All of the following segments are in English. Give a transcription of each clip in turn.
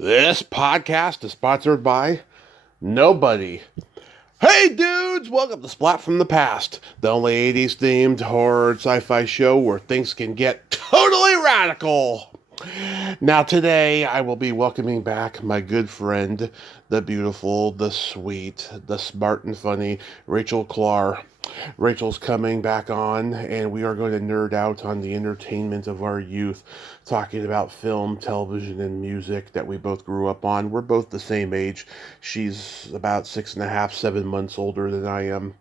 This podcast is sponsored by nobody. Hey dudes, welcome to Splat from the Past, the only 80s themed horror sci-fi show where things can get totally radical. Now today I will be welcoming back my good friend, the beautiful, the sweet, the smart and funny Rachel Klahr. Rachel's coming back on, and we are going to nerd out on the entertainment of our youth, talking about film, television, and music that we both grew up on. We're both the same age. She's about 6.5, 7 months older than I am.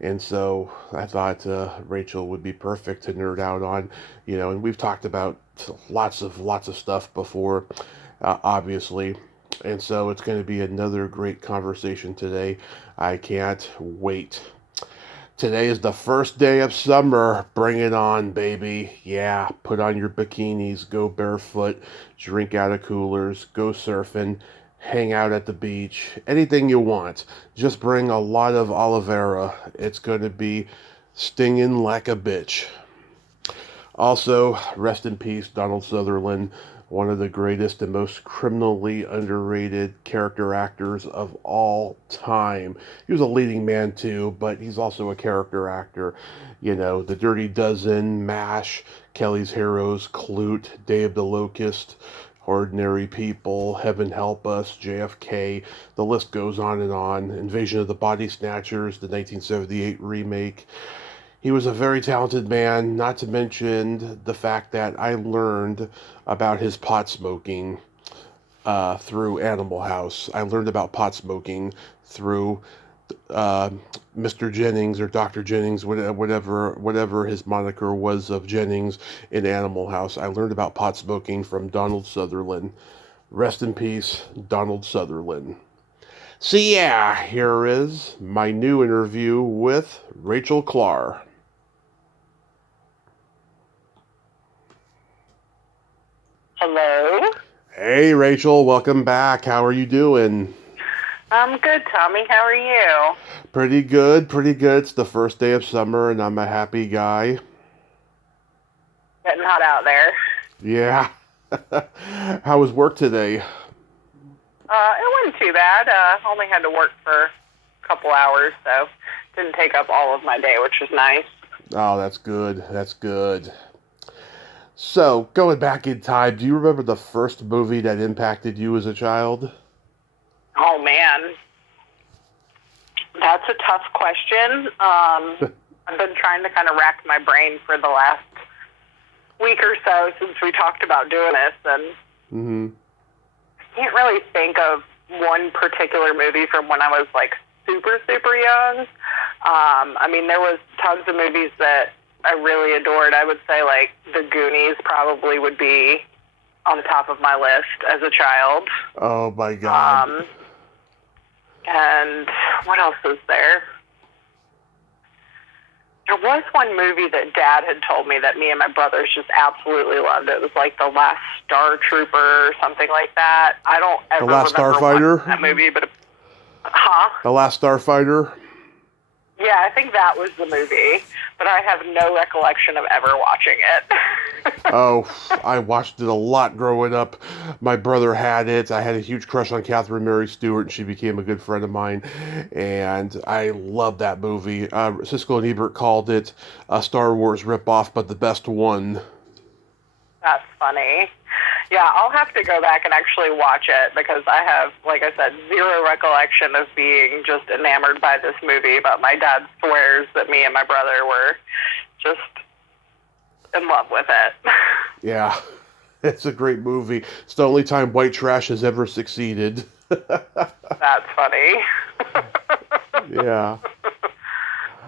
And so I thought Rachel would be perfect to nerd out on, and we've talked about lots of stuff before, obviously. And so it's going to be another great conversation today. I can't wait. Today is the first day of summer. Bring it on, baby. Yeah, put on your bikinis, go barefoot, drink out of coolers, go surfing, hang out at the beach, anything you want. Just bring a lot of aloe vera. It's going to be stinging like a bitch. Also, rest in peace, Donald Sutherland, one of the greatest and most criminally underrated character actors of all time. He was a leading man too, but he's also a character actor. The Dirty Dozen, MASH, Kelly's Heroes, Clute, Day of the Locust, Ordinary People, Heaven Help Us, JFK, the list goes on and on. Invasion of the Body Snatchers, the 1978 remake. He was a very talented man, not to mention the fact that I learned about his pot smoking through Animal House. I learned about pot smoking through Mr. Jennings or Dr. Jennings, whatever his moniker was of Jennings in Animal House. I learned about pot smoking from Donald Sutherland. Rest in peace, Donald Sutherland. So yeah, here is my new interview with Rachel Klahr. Hello. Hey, Rachel. Welcome back. How are you doing? I'm good, Tommy. How are you? Pretty good. It's the first day of summer, and I'm a happy guy. Getting hot out there. Yeah. How was work today? It wasn't too bad. Only had to work for a couple hours, so didn't take up all of my day, which was nice. Oh, that's good. So, going back in time, do you remember the first movie that impacted you as a child? Oh, man. That's a tough question. I've been trying to kind of rack my brain for the last week or so since we talked about doing this, and I can't really think of one particular movie from when I was, super, super young. There was tons of movies that I really adored. I would say, The Goonies probably would be on the top of my list as a child. Oh, my God. And what else is there? There was one movie that Dad had told me that me and my brothers just absolutely loved. It was The Last Star Trooper or something like that. I don't ever The Last remember Starfighter? that movie, but... The Last Starfighter? Yeah, I think that was the movie, but I have no recollection of ever watching it. Oh, I watched it a lot growing up. My brother had it. I had a huge crush on Catherine Mary Stewart, and she became a good friend of mine, and I loved that movie. Siskel and Ebert called it a Star Wars ripoff, but the best one. That's funny. Yeah, I'll have to go back and actually watch it because I have, like I said, zero recollection of being just enamored by this movie, but my dad swears that me and my brother were just in love with it. Yeah, it's a great movie. It's the only time white trash has ever succeeded. That's funny. Yeah.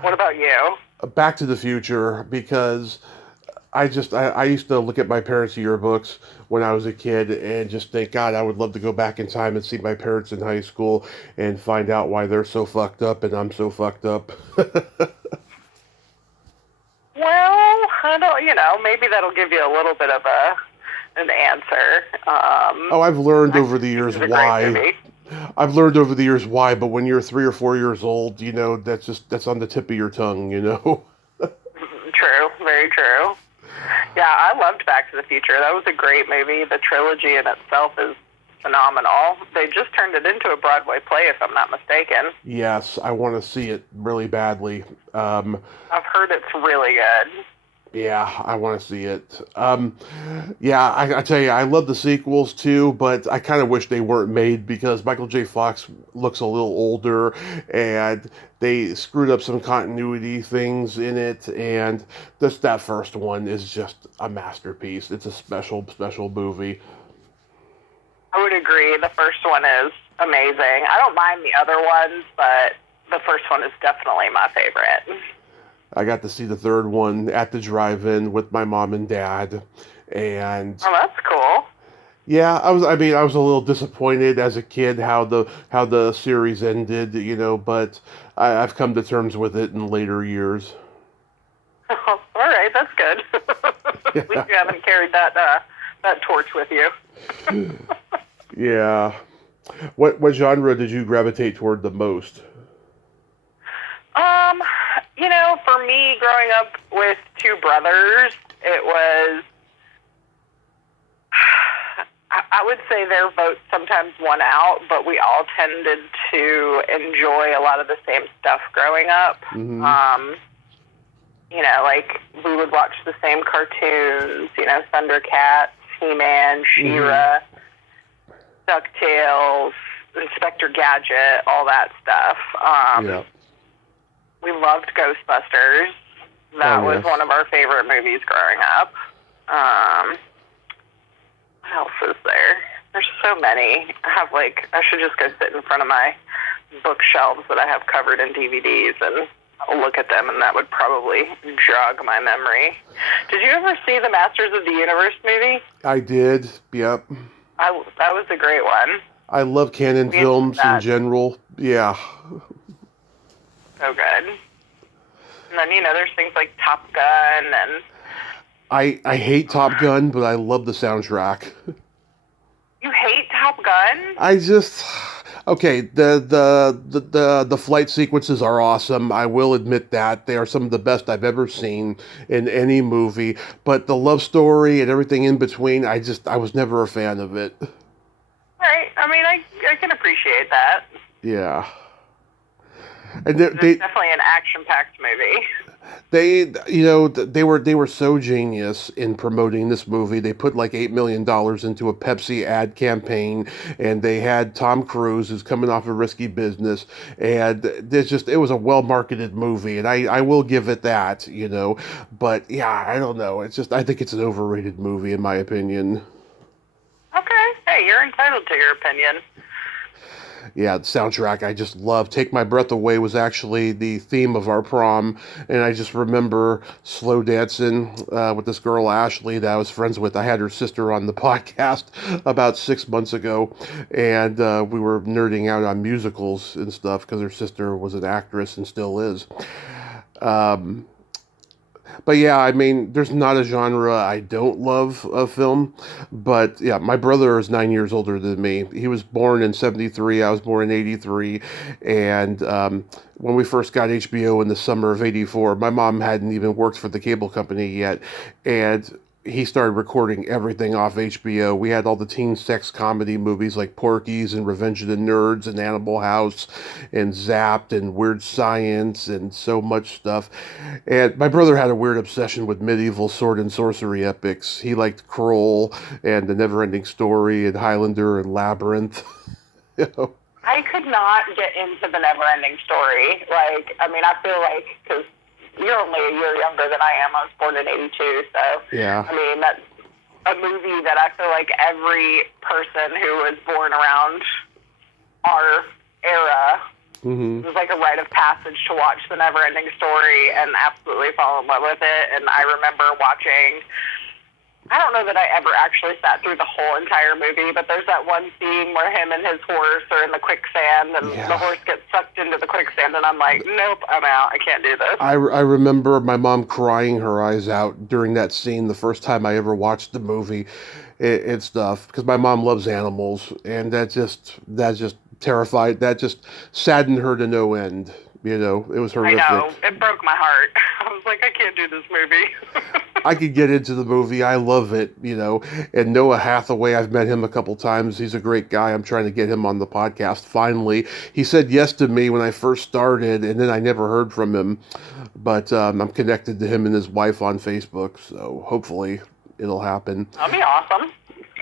What about you? Back to the Future, because I used to look at my parents' yearbooks when I was a kid and just think, God, I would love to go back in time and see my parents in high school and find out why they're so fucked up and I'm so fucked up. Well, I don't, maybe that'll give you a little bit of an answer. I've learned over the years why. I've learned over the years why, but when you're 3 or 4 years old, that's on the tip of your tongue, True, very true. Yeah, I loved Back to the Future. That was a great movie. The trilogy in itself is phenomenal. They just turned it into a Broadway play, if I'm not mistaken. Yes, I want to see it really badly. I've heard it's really good. Yeah, I want to see it. Yeah, I tell you, I love the sequels too, but I kind of wish they weren't made because Michael J. Fox looks a little older, and they screwed up some continuity things in it, and that first one is just a masterpiece. It's a special, special movie. I would agree. The first one is amazing. I don't mind the other ones, but the first one is definitely my favorite. I got to see the third one at the drive-in with my mom and dad, and Oh, that's cool. yeah, I was a little disappointed as a kid how the series ended, but I've come to terms with it in later years. All right, that's good. At least you haven't carried that torch with you. Yeah. What genre did you gravitate toward the most? For me, growing up with two brothers, it was, I would say their votes sometimes won out, but we all tended to enjoy a lot of the same stuff growing up. Mm-hmm. Like we would watch the same cartoons, Thundercats, He-Man, She-Ra, DuckTales, Inspector Gadget, all that stuff. Yeah. We loved Ghostbusters. That was one of our favorite movies growing up. What else is there? There's so many. I should just go sit in front of my bookshelves that I have covered in DVDs and look at them, and that would probably jog my memory. Did you ever see the Masters of the Universe movie? I did. Yep. That was a great one. I love canon films in general. Yeah. So good. And then, there's things like Top Gun and... I hate Top Gun, but I love the soundtrack. You hate Top Gun? Okay, the flight sequences are awesome. I will admit that. They are some of the best I've ever seen in any movie. But the love story and everything in between, I was never a fan of it. Right. I mean, I can appreciate that. Yeah. And it's definitely an action-packed movie. They were so genius in promoting this movie. They put like $8 million into a Pepsi ad campaign, and they had Tom Cruise, who's coming off a risky business, and it was a well-marketed movie, and I will give it that, But yeah, I don't know. I think it's an overrated movie in my opinion. Okay, hey, you're entitled to your opinion. Yeah, the soundtrack I just love. Take My Breath Away was actually the theme of our prom, and I just remember slow dancing with this girl, Ashley, that I was friends with. I had her sister on the podcast about 6 months ago, and we were nerding out on musicals and stuff because her sister was an actress and still is. But yeah, I mean, there's not a genre I don't love of film, but yeah, my brother is 9 years older than me. He was born in 73, I was born in 83, and when we first got HBO in the summer of 84, my mom hadn't even worked for the cable company yet, and he started recording everything off HBO. We had all the teen sex comedy movies like Porky's and Revenge of the Nerds and Animal House and Zapped and Weird Science and so much stuff. And my brother had a weird obsession with medieval sword and sorcery epics. He liked Kroll and The Neverending Story and Highlander and Labyrinth. I could not get into The Neverending Story. I feel like, because you're only a year younger than I am. I was born in 82, so... Yeah. I mean, that's a movie that I feel like every person who was born around our era, it was like a rite of passage to watch The Neverending Story and absolutely fall in love with it. And I remember watching... I don't know that I ever actually sat through the whole entire movie, but there's that one scene where him and his horse are in the quicksand, and the horse gets sucked into the quicksand, and I'm like, nope, I'm out. I can't do this. I remember my mom crying her eyes out during that scene the first time I ever watched the movie and stuff, because my mom loves animals, and that just terrified, that just saddened her to no end. It was horrific. I know. It broke my heart. I was like, I can't do this movie. I could get into the movie. I love it, And Noah Hathaway, I've met him a couple times. He's a great guy. I'm trying to get him on the podcast finally. He said yes to me when I first started, and then I never heard from him. But I'm connected to him and his wife on Facebook, so hopefully it'll happen. That'd be awesome.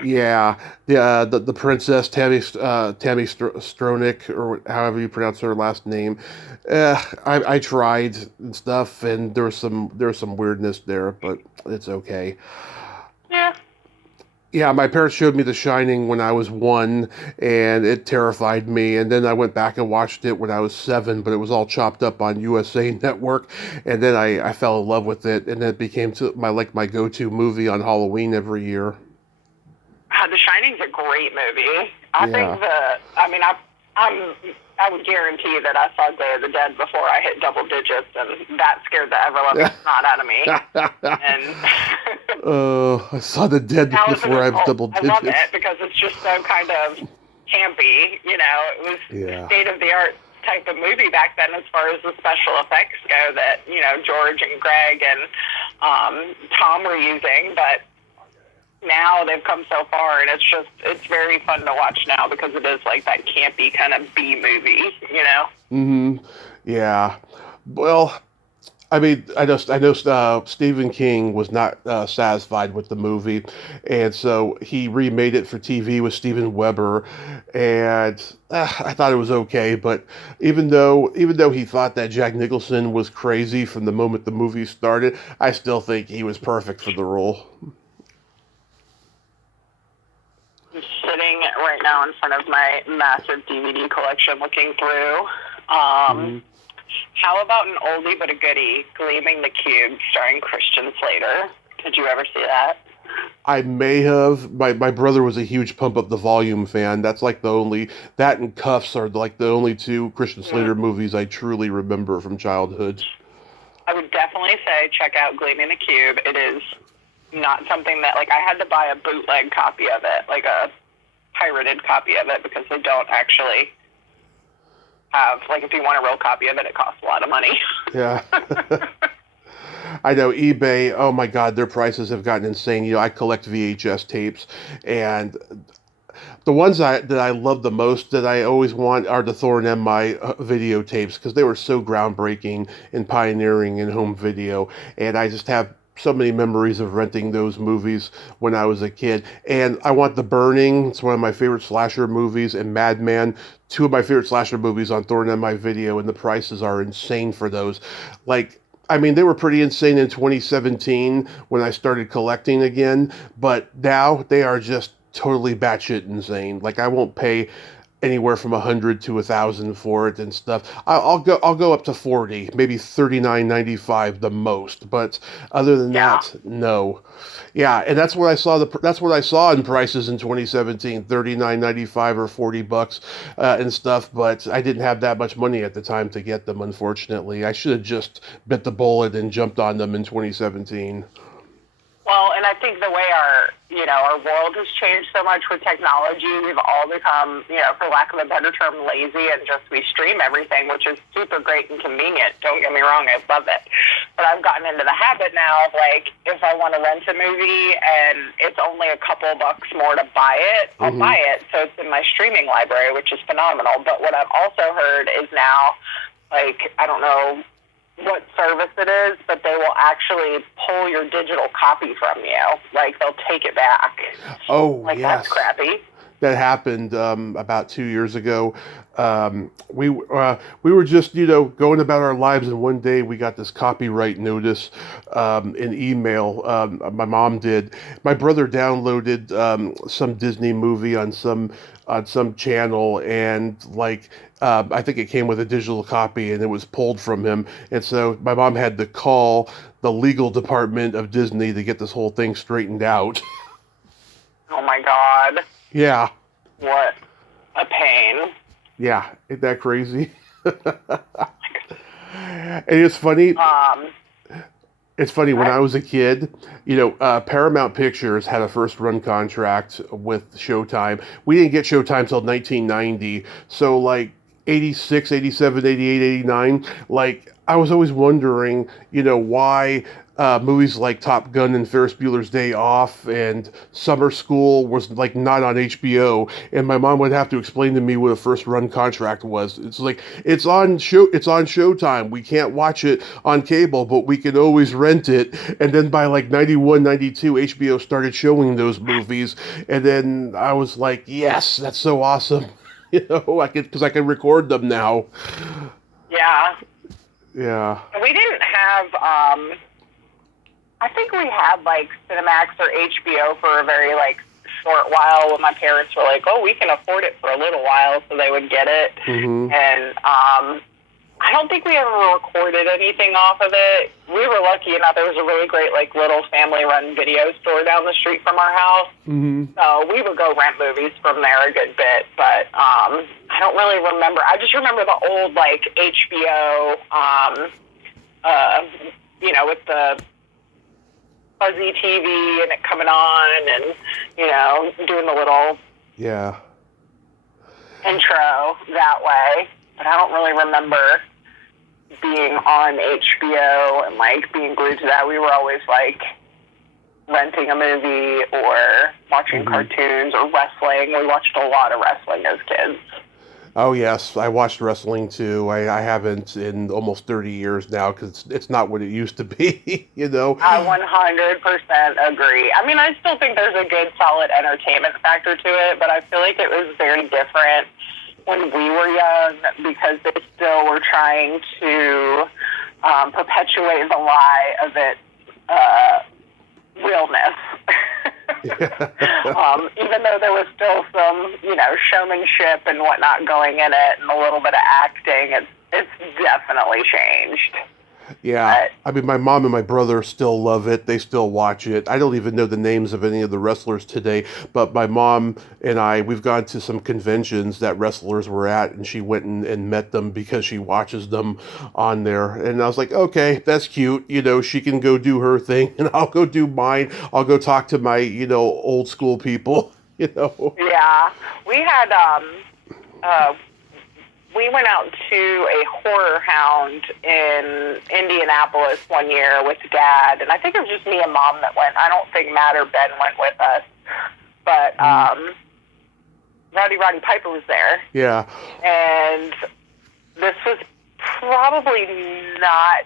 Yeah, the princess Tammy Stronach, or however you pronounce her last name. I tried and stuff, and there's some weirdness there, but it's okay. Yeah. Yeah, my parents showed me The Shining when I was 1, and it terrified me. And then I went back and watched it when I was 7, but it was all chopped up on USA Network. And then I fell in love with it, and it became my go-to movie on Halloween every year. The Shining's a great movie. I would guarantee that I saw Day of the Dead before I hit double digits, and that scared the ever-loving snot out of me. I saw The Dead before I have double digits. I love it because it's just so kind of campy, It was state-of-the-art type of movie back then as far as the special effects go that, George and Greg and Tom were using, but now they've come so far, and it's very fun to watch now because it is like that campy kind of B movie, Mm-hmm. Yeah. Well, I mean, I know Stephen King was not satisfied with the movie, and so he remade it for TV with Steven Weber, and I thought it was okay. But even though he thought that Jack Nicholson was crazy from the moment the movie started, I still think he was perfect for the role. Sitting right now in front of my massive DVD collection looking through. How about an oldie but a goodie, Gleaming the Cube, starring Christian Slater? Did you ever see that? I may have. My brother was a huge Pump Up the Volume fan. That's like that and Cuffs are like the only two Christian Slater movies I truly remember from childhood. I would definitely say check out Gleaming the Cube. It is not something that, I had to buy a bootleg copy of it, like a pirated copy of it, because they don't actually have, if you want a real copy of it, it costs a lot of money. Yeah. I know eBay, oh my God, their prices have gotten insane. I collect VHS tapes, and the ones that I love the most, that I always want, are the Thor and my videotapes, because they were so groundbreaking and pioneering in home video, and I just have so many memories of renting those movies when I was a kid. And I want The Burning. It's one of my favorite slasher movies, and Madman, two of my favorite slasher movies on Thor and my video, and the prices are insane for those. They were pretty insane in 2017 when I started collecting again, but now they are just totally batshit insane. I won't pay anywhere from $100 to $1,000 for it and stuff. I'll go up to $40, maybe $39.95 the most. But other than that, no. Yeah, and that's what I saw in prices in 2017, $39.95 or $40 and stuff. But I didn't have that much money at the time to get them. Unfortunately, I should have just bit the bullet and jumped on them in 2017. Well, and I think the way our world has changed so much with technology, we've all become, for lack of a better term, lazy, and we stream everything, which is super great and convenient. Don't get me wrong, I love it. But I've gotten into the habit now of, if I want to rent a movie and it's only a couple bucks more to buy it, I'll buy it. So it's in my streaming library, which is phenomenal. But what I've also heard is now, I don't know what service it is, but they will actually pull your digital copy from you. They'll take it back. Oh, yes. That's crappy. That happened about 2 years ago. We were just, going about our lives, and one day we got this copyright notice in email. My mom did. My brother downloaded some Disney movie on some channel, and I think it came with a digital copy, and it was pulled from him. And so my mom had to call the legal department of Disney to get this whole thing straightened out. Oh my God. Yeah. What a pain. Yeah, ain't that crazy? And it's funny. It's funny, when I was a kid, Paramount Pictures had a first run contract with Showtime. We didn't get Showtime till 1990. So 86, 87, 88, 89, I was always wondering, why movies like Top Gun and Ferris Bueller's Day Off and Summer School was like not on HBO, and my mom would have to explain to me what a first run contract was. It's like it's on Showtime. We can't watch it on cable, but we can always rent it. And then by like 91, 92, HBO started showing those movies, and then I was like, yes, that's so awesome. Because I can record them now. Yeah. Yeah. We didn't have, I think we had like Cinemax or HBO for a very like short while when my parents were like, oh, we can afford it for a little while, so they would get it. Mm-hmm. And I don't think we ever recorded anything off of it. We were lucky enough. There was a really great like little family-run video store down the street from our house. Mm-hmm. So we would go rent movies from there a good bit. But I don't really remember. I just remember the old like HBO, with the fuzzy TV and it coming on and, doing the little intro that way. But I don't really remember being on HBO and, like, being glued to that. We were always, like, renting a movie or watching cartoons or wrestling. We watched a lot of wrestling as kids. Oh, yes. I watched wrestling, too. I haven't in almost 30 years now because it's not what it used to be, I 100% agree. I mean, I still think there's a good, solid entertainment factor to it, but I feel like it was very different when we were young because they still were trying to perpetuate the lie of its realness. Even though there was still some, showmanship and whatnot going in it and a little bit of acting, it's definitely changed. Yeah, I mean, my mom and my brother still love it. They still watch it. I don't even know the names of any of the wrestlers today, but my mom and we've gone to some conventions that wrestlers were at, and she went and met them because she watches them on there. And I was like, okay, that's cute. She can go do her thing, and I'll go do mine. I'll go talk to my, old school people, Yeah, we had, we went out to a horror hound in Indianapolis one year with Dad, and I think it was just me and Mom that went. I don't think Matt or Ben went with us, but Roddy Piper was there. Yeah. And this was probably not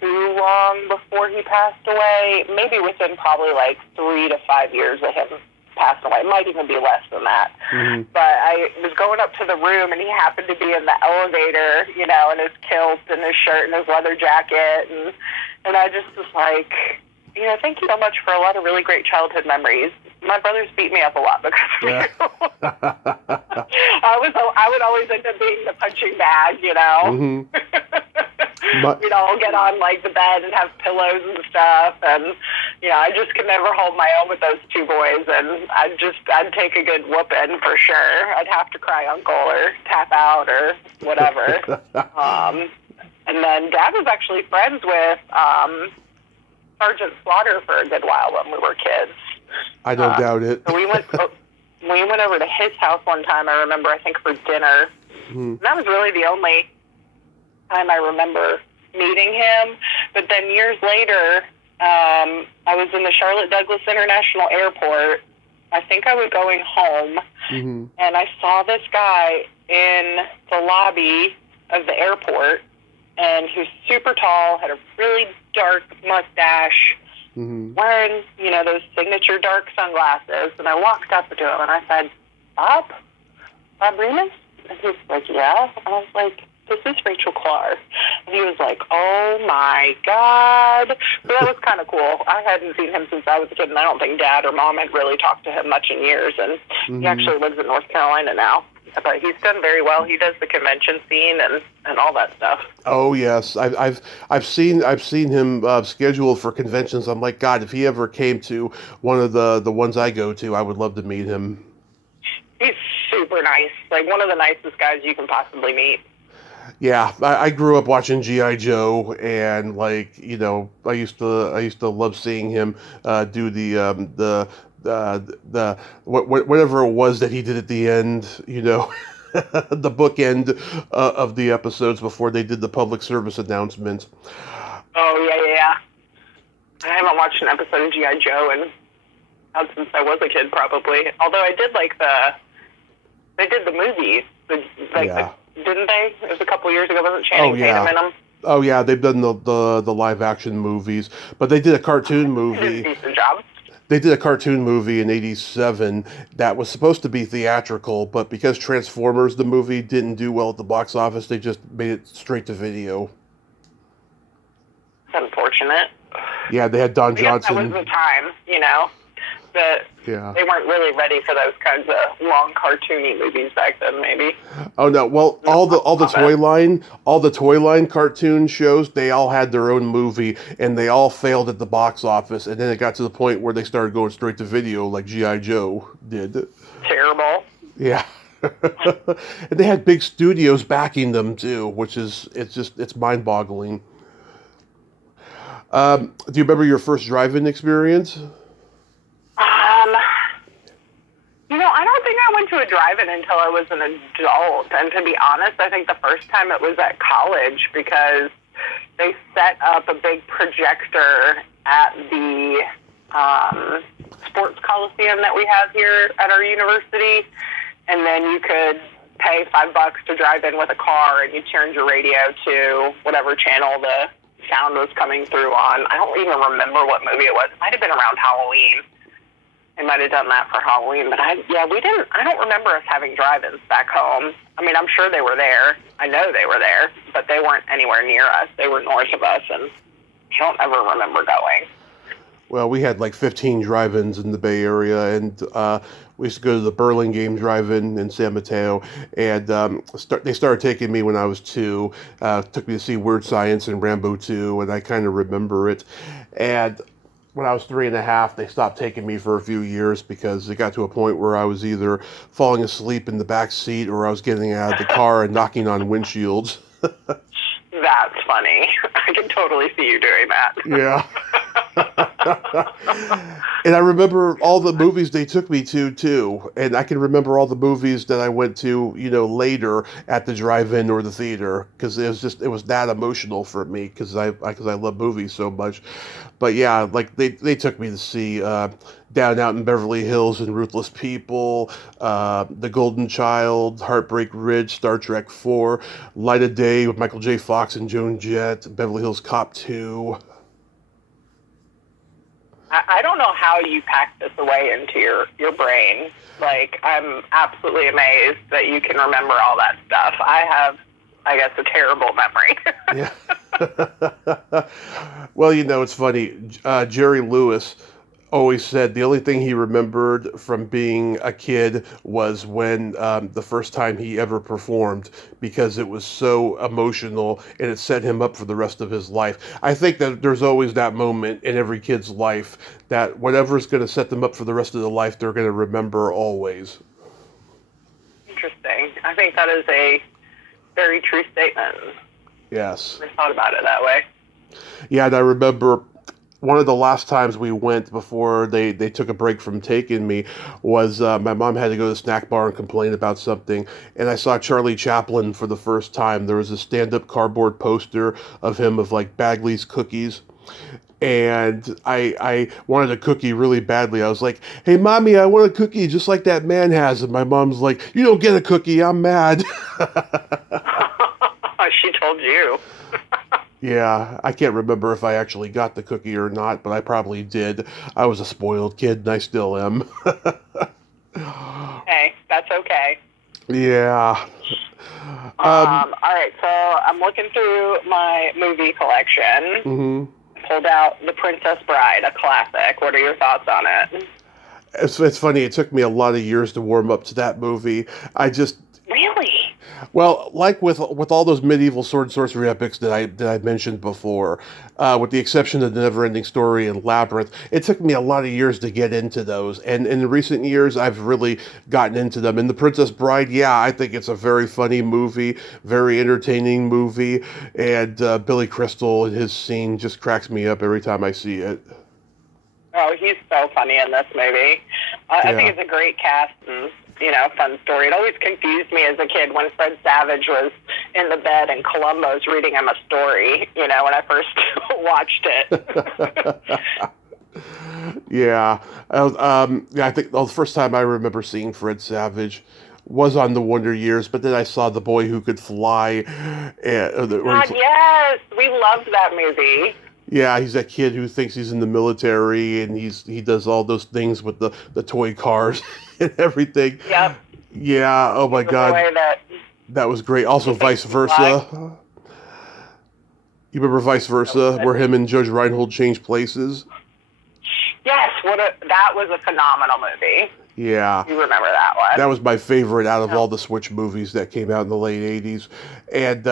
too long before he passed away, maybe within probably like 3 to 5 years of him passed away. It might even be less than that. Mm-hmm. But I was going up to the room, and he happened to be in the elevator, in his kilt and his shirt and his leather jacket. And I just was like, thank you so much for a lot of really great childhood memories. My brothers beat me up a lot because of you. I would always end up being the punching bag, Mm-hmm. We'd all get on like the bed and have pillows and stuff, and I just could never hold my own with those two boys, and I'd take a good whooping for sure. I'd have to cry uncle or tap out or whatever. And then Dad was actually friends with Sergeant Slaughter for a good while when we were kids. I don't doubt it. So we went over to his house one time, I remember, I think for dinner. Mm-hmm. And that was really the only time I remember meeting him. But then years later, I was in the Charlotte Douglas International Airport. I think I was going home, mm-hmm. and I saw this guy in the lobby of the airport, and he was super tall, had a really dark mustache, mm-hmm. wearing, those signature dark sunglasses. And I walked up to him, and I said, Bob Remus? And he was like, yeah. And I was like, this is Rachel Klahr. And he was like, oh my God. So that was kind of cool. I hadn't seen him since I was a kid, and I don't think Dad or Mom had really talked to him much in years. And mm-hmm. he actually lives in North Carolina now. But he's done very well. He does the convention scene and all that stuff. Oh yes, I've seen him scheduled for conventions. I'm like, God, if he ever came to one of the ones I go to, I would love to meet him. He's super nice, like one of the nicest guys you can possibly meet. Yeah, I grew up watching G.I. Joe, and I used to love seeing him do the whatever it was that he did at the end, the bookend of the episodes before they did the public service announcement. Oh yeah. I haven't watched an episode of G.I. Joe since I was a kid, probably. Although I did like they did the movies, didn't they? It was a couple years ago. Wasn't Channing Tatum in them? Oh yeah, they've done the live action movies, but they did a cartoon movie. They did a decent job. They did a cartoon movie in '87 that was supposed to be theatrical, but because Transformers the movie didn't do well at the box office, they just made it straight to video. It's unfortunate. Yeah, they had Don Johnson. That was the time, that they weren't really ready for those kinds of long cartoony movies back then, maybe. Oh no! Well, all the Toy Line cartoon shows, they all had their own movie, and they all failed at the box office. And then it got to the point where they started going straight to video, like G.I. Joe did. Terrible. Yeah. And they had big studios backing them too, which is it's mind-boggling. Do you remember your first drive-in experience? I don't think I went to a drive-in until I was an adult. And to be honest, I think the first time it was at college because they set up a big projector at the sports coliseum that we have here at our university. And then you could pay $5 to drive in with a car, and you turned your radio to whatever channel the sound was coming through on. I don't even remember what movie it was. It might have been around Halloween. They might have done that for Halloween, but I don't remember us having drive-ins back home. I mean, I'm sure they were there. I know they were there, but they weren't anywhere near us. They were north of us, and I don't ever remember going. Well, we had like 15 drive-ins in the Bay Area, and we used to go to the Burlingame Drive-In in San Mateo, and they started taking me when I was 2. Took me to see Weird Science and Rambo 2, and I kind of remember it. And when I was 3.5, they stopped taking me for a few years because it got to a point where I was either falling asleep in the back seat or I was getting out of the car and knocking on windshields. That's funny. I can totally see you doing that. Yeah. And I remember all the movies they took me to, too. And I can remember all the movies that I went to, later at the drive-in or the theater. Because it was that emotional for me because I love movies so much. But yeah, like they took me to see Down Out in Beverly Hills and Ruthless People, The Golden Child, Heartbreak Ridge, Star Trek 4, Light of Day with Michael J. Fox and Joan Jett, Beverly Hills Cop 2. I don't know how you pack this away into your brain. Like, I'm absolutely amazed that you can remember all that stuff. I have, I guess, a terrible memory. Yeah. Well, it's funny. Jerry Lewis always said the only thing he remembered from being a kid was when the first time he ever performed, because it was so emotional and it set him up for the rest of his life. I think that there's always that moment in every kid's life that whatever's going to set them up for the rest of their life, they're going to remember always. Interesting. I think that is a very true statement. Yes. I thought about it that way. Yeah, and I remember one of the last times we went before they took a break from taking me was my mom had to go to the snack bar and complain about something, and I saw Charlie Chaplin for the first time. There was a stand-up cardboard poster of him of like Bagley's cookies, and I wanted a cookie really badly. I was like, "Hey, Mommy, I want a cookie just like that man has," and my mom's like, "You don't get a cookie, I'm mad." She told you. Yeah, I can't remember if I actually got the cookie or not, but I probably did. I was a spoiled kid, and I still am. Hey, that's okay. Yeah. All right, so I'm looking through my movie collection. Mm-hmm. Pulled out The Princess Bride, a classic. What are your thoughts on it? It's funny. It took me a lot of years to warm up to that movie. Really? Well, like with all those medieval sword and sorcery epics that I mentioned before, with the exception of The Neverending Story and Labyrinth, it took me a lot of years to get into those. And in recent years, I've really gotten into them. And The Princess Bride, yeah, I think it's a very funny movie, very entertaining movie. And Billy Crystal and his scene just cracks me up every time I see it. Oh, he's so funny in this movie. I think it's a great cast, and fun story. It always confused me as a kid when Fred Savage was in the bed and Columbo's reading him a story, when I first watched it. Yeah. I think the first time I remember seeing Fred Savage was on the Wonder Years, but then I saw The Boy Who Could Fly. God, yes! We loved that movie. Yeah, he's that kid who thinks he's in the military, and he does all those things with the toy cars and everything. Yep. Yeah, oh my God. That was great. Also, Vice Versa. You remember Vice Versa, where him and Judge Reinhold changed places? Yes, that was a phenomenal movie. Yeah. You remember that one. That was my favorite out of all the Switch movies that came out in the late 80s. And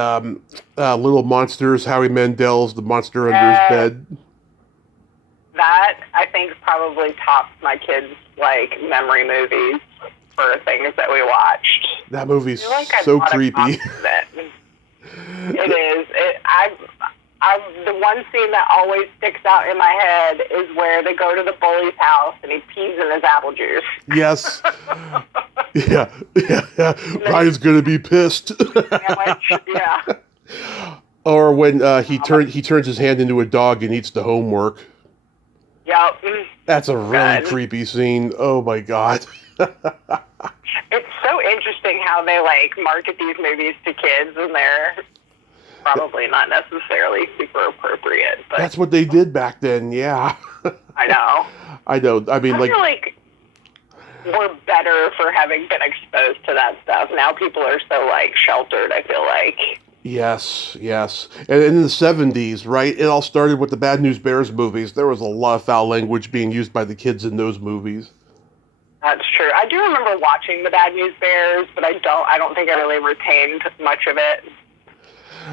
Little Monsters, Howie Mandel's The Monster Under His Bed. That, I think, probably tops my kids' memory movies for things that we watched. That movie's so creepy. It is. The one scene that always sticks out in my head is where they go to the bully's house and he pees in his apple juice. Yes. Yeah. Ryan's gonna be pissed. Yeah. Or when he turns his hand into a dog and eats the homework. Yep. That's a really creepy scene. Oh my God. It's so interesting how they market these movies to kids, and they're probably not necessarily super appropriate. But that's what they did back then. Yeah. I know. I mean, I feel like we're better for having been exposed to that stuff. Now people are so sheltered, I feel like. Yes. And in the 70s, right, it all started with the Bad News Bears movies. There was a lot of foul language being used by the kids in those movies. That's true. I do remember watching the Bad News Bears, but I don't think I really retained much of it.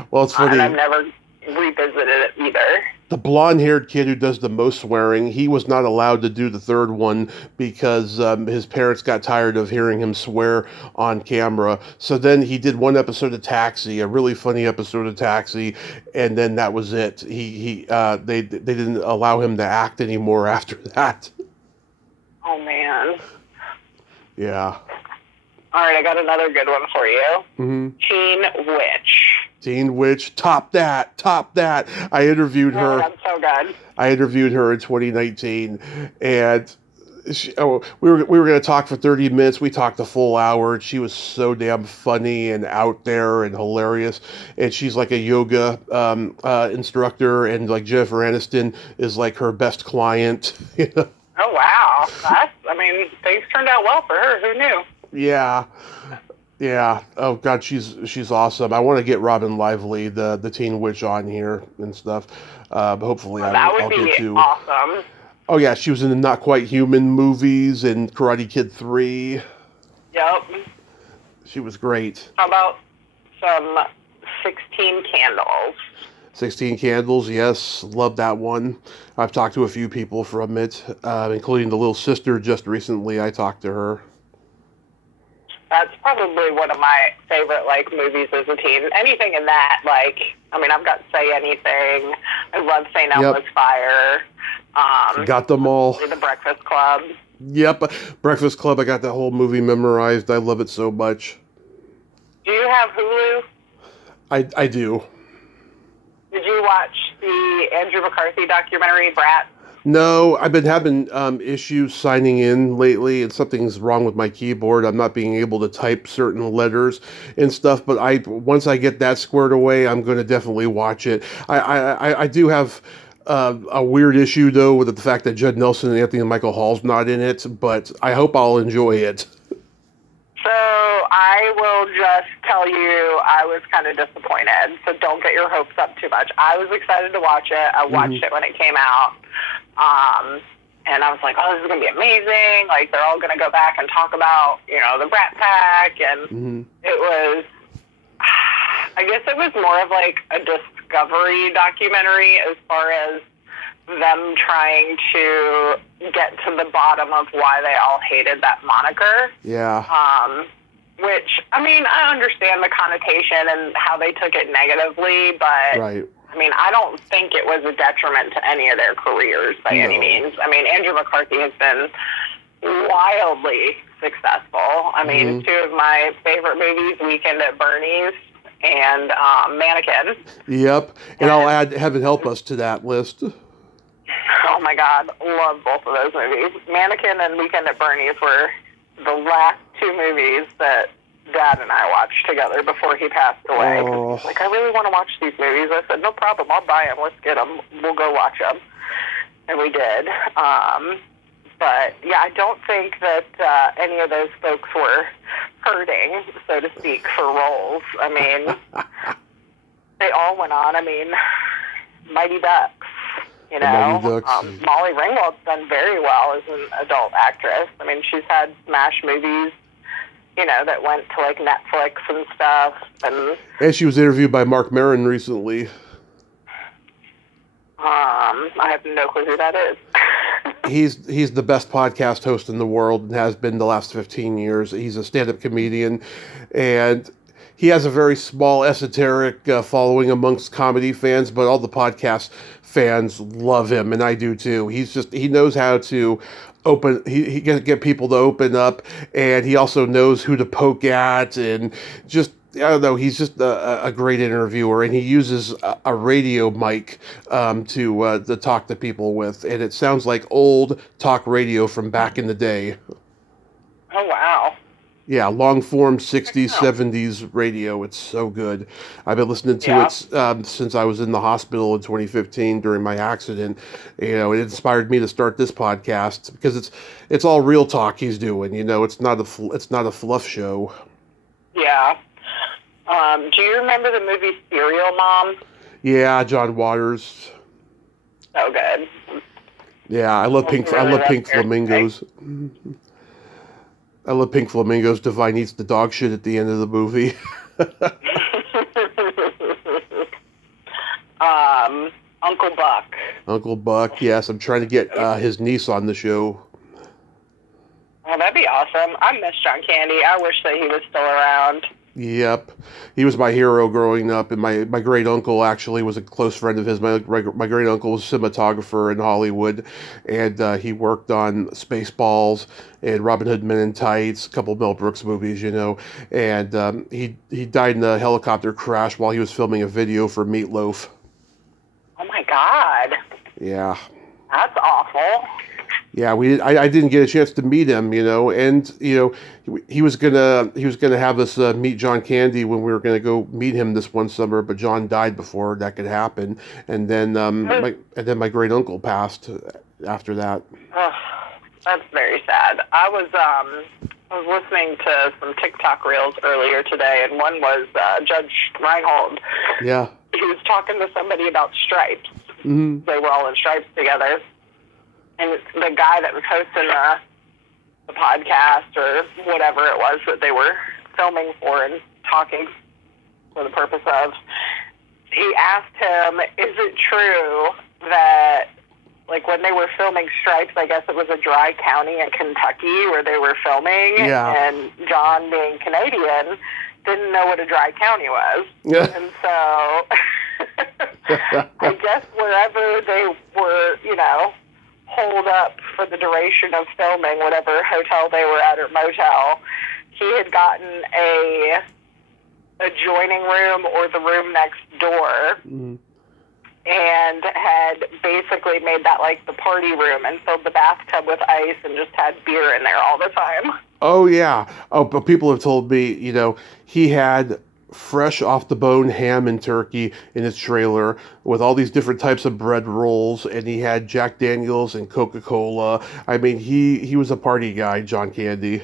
Well, it's funny. And I've never revisited it either. The blonde-haired kid who does the most swearing, he was not allowed to do the third one because his parents got tired of hearing him swear on camera. So then he did one episode of Taxi, a really funny episode of Taxi, and then that was it. They didn't allow him to act anymore after that. Oh man. Yeah. All right, I got another good one for you. Mm-hmm. Teen Witch. Top that. I interviewed her. Oh, that's so good. I interviewed her in 2019, and we were going to talk for 30 minutes. We talked a full hour. She was so damn funny and out there and hilarious. And she's like a yoga instructor, and Jennifer Aniston is her best client. Oh wow, things turned out well for her. Who knew? Yeah. Oh God, she's awesome. I want to get Robin Lively, the Teen Witch, on here and stuff. But hopefully, I'll get to. Awesome. Oh yeah, she was in the Not Quite Human movies and Karate Kid 3. Yep. She was great. How about some 16 Candles? 16 Candles, yes, love that one. I've talked to a few people from it, including the little sister. Just recently, I talked to her. That's probably one of my favorite movies as a teen. Anything in that, I've got Say Anything. I love St. Elmo's Fire. Got them all. The Breakfast Club. Yep, Breakfast Club. I got that whole movie memorized. I love it so much. Do you have Hulu? I do. Did you watch the Andrew McCarthy documentary, Brat? No, I've been having issues signing in lately, and something's wrong with my keyboard. I'm not being able to type certain letters and stuff, but once I get that squared away, I'm going to definitely watch it. I do have a weird issue, though, with the fact that Judd Nelson and Anthony Michael Hall's not in it, but I hope I'll enjoy it. So I will just tell you I was kind of disappointed, so don't get your hopes up too much. I was excited to watch it. I watched it when it came out, and I was like, oh, this is going to be amazing. They're all going to go back and talk about, the Brat Pack, and it was, I guess it was more of a discovery documentary as far as them trying to get to the bottom of why they all hated that moniker. Yeah. Which, I understand the connotation and how they took it negatively, but right. I don't think it was a detriment to any of their careers by any means. Andrew McCarthy has been wildly successful. I mean, two of my favorite movies, Weekend at Bernie's and Mannequin. Yep. And I'll add Heaven Help Us to that list. Oh my God, love both of those movies. Mannequin and Weekend at Bernie's were the last two movies that Dad and I watched together before he passed away. Oh. He's like, I really want to watch these movies. I said, no problem, I'll buy them. Let's get them. We'll go watch them. And we did. But yeah, I don't think that any of those folks were hurting, so to speak, for roles. I mean, they all went on. I mean, Mighty Ducks. You know, Molly Ringwald's done very well as an adult actress. I mean, she's had smash movies, you know, that went to like Netflix and stuff. And she was interviewed by Mark Maron recently. I have no clue who that is. He's the best podcast host in the world and has been the last 15 years. He's a stand-up comedian, and he has a very small esoteric following amongst comedy fans, but all the podcast fans love him, and I do too. He knows how to he can get people to open up, and he also knows who to poke at, and just, I don't know, he's just a great interviewer, and he uses a radio mic to talk to people with, and it sounds like old talk radio from back in the day. Oh, wow. Yeah, long-form 60s, 70s radio. It's so good. I've been listening to it since I was in the hospital in 2015 during my accident. You know, it inspired me to start this podcast because it's all real talk he's doing. You know, it's not a fluff show. Yeah. Do you remember the movie Serial Mom? Yeah, John Waters. So good. Yeah, I love Pink Flamingos. I love Pink Flamingos. Divine eats the dog shit at the end of the movie. Uncle Buck. Uncle Buck, yes. I'm trying to get his niece on the show. Well, that'd be awesome. I miss John Candy. I wish that he was still around. Yep. He was my hero growing up, and my great uncle actually was a close friend of his. My great uncle was a cinematographer in Hollywood, and he worked on Spaceballs and Robin Hood Men in Tights, a couple of Mel Brooks movies, you know. And he died in a helicopter crash while he was filming a video for Meatloaf. Oh my God. Yeah. That's awful. Yeah, I didn't get a chance to meet him, you know, and you know he was gonna have us meet John Candy when we were gonna go meet him this one summer, but John died before that could happen, and then my great uncle passed after that. Ugh, that's very sad. I was listening to some TikTok reels earlier today, and one was Judge Reinhold. Yeah. He was talking to somebody about stripes. Mm-hmm. They were all in stripes together. And the guy that was hosting the podcast or whatever it was that they were filming for and talking for the purpose of, he asked him, is it true that, like, when they were filming Stripes, I guess it was a dry county in Kentucky where they were filming, and John, being Canadian, didn't know what a dry county was. Yeah. And so I guess wherever they were, you know, hold up for the duration of filming, whatever hotel they were at or motel, he had gotten a adjoining room or the room next door, and had basically made that like the party room and filled the bathtub with ice and just had beer in there all the time. Oh, yeah. Oh, but people have told me, you know, he had fresh off the bone ham and turkey in his trailer with all these different types of bread rolls, and he had Jack Daniels and Coca-Cola. I mean, he was a party guy, John Candy.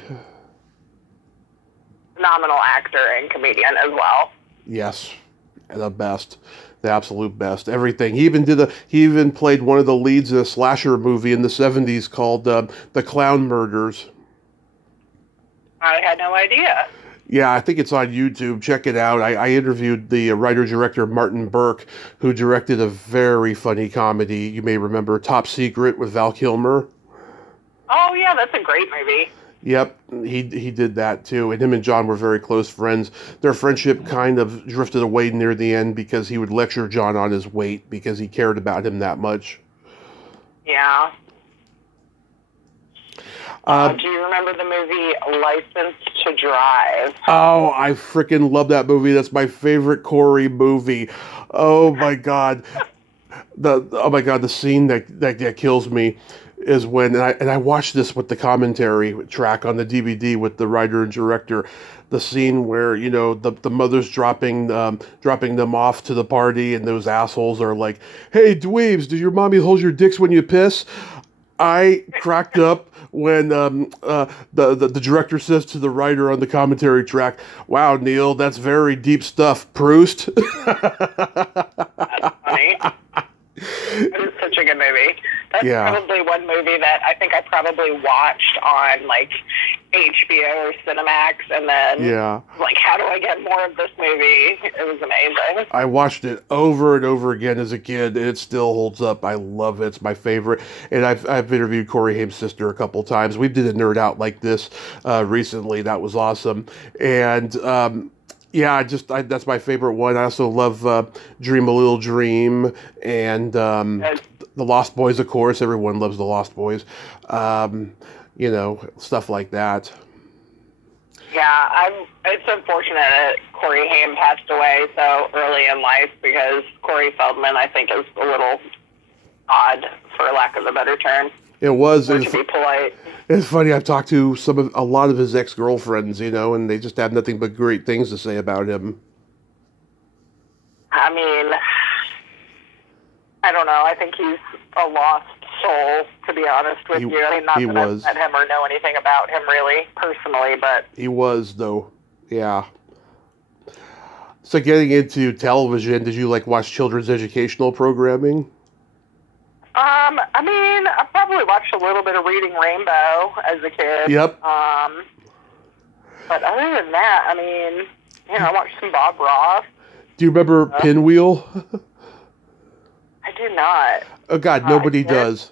Phenomenal actor and comedian as well. Yes, the best, the absolute best. Everything. He even played one of the leads in a slasher movie in the 70s called The Clown Murders. I had no idea. Yeah, I think it's on YouTube. Check it out. I interviewed the writer-director Martin Burke, who directed a very funny comedy. You may remember Top Secret with Val Kilmer. Oh, yeah, that's a great movie. Yep, he did that too. And him and John were very close friends. Their friendship kind of drifted away near the end because he would lecture John on his weight because he cared about him that much. Yeah. Do you remember the movie License to Drive? Oh, I freaking love that movie. That's my favorite Corey movie. Oh my God. The scene that kills me is when and I watched this with the commentary track on the DVD with the writer and director. The scene where the mother's dropping them off to the party, and those assholes are like, "Hey, dweebs, does your mommy hold your dicks when you piss?" I cracked up when the director says to the writer on the commentary track, "Wow, Neil, that's very deep stuff, Proust." That's funny. It is such a good movie. That's probably one movie that I think I probably watched on like HBO or Cinemax, and then like, how do I get more of this movie? It was amazing. I watched it over and over again as a kid, and it still holds up. I love it. It's my favorite. And I've interviewed Corey Haim's sister a couple times. We did a Nerd Out like this recently. That was awesome. And that's my favorite one. I also love Dream a Little Dream and The Lost Boys, of course. Everyone loves The Lost Boys. Stuff like that. Yeah, it's unfortunate that Corey Haim passed away so early in life, because Corey Feldman, I think, is a little odd, for lack of a better term. It was. To be polite. It's funny. I've talked to a lot of his ex-girlfriends, and they just have nothing but great things to say about him. I mean, I don't know. I think he's a lost soul, to be honest with you. I mean, not that I've met him or know anything about him really personally, but he was, though. Yeah. So, getting into television, did you watch children's educational programming? I mean, I probably watched a little bit of Reading Rainbow as a kid. Yep. But other than that, I mean, I watched some Bob Ross. Do you remember Pinwheel? I do not. Oh, God, nobody does.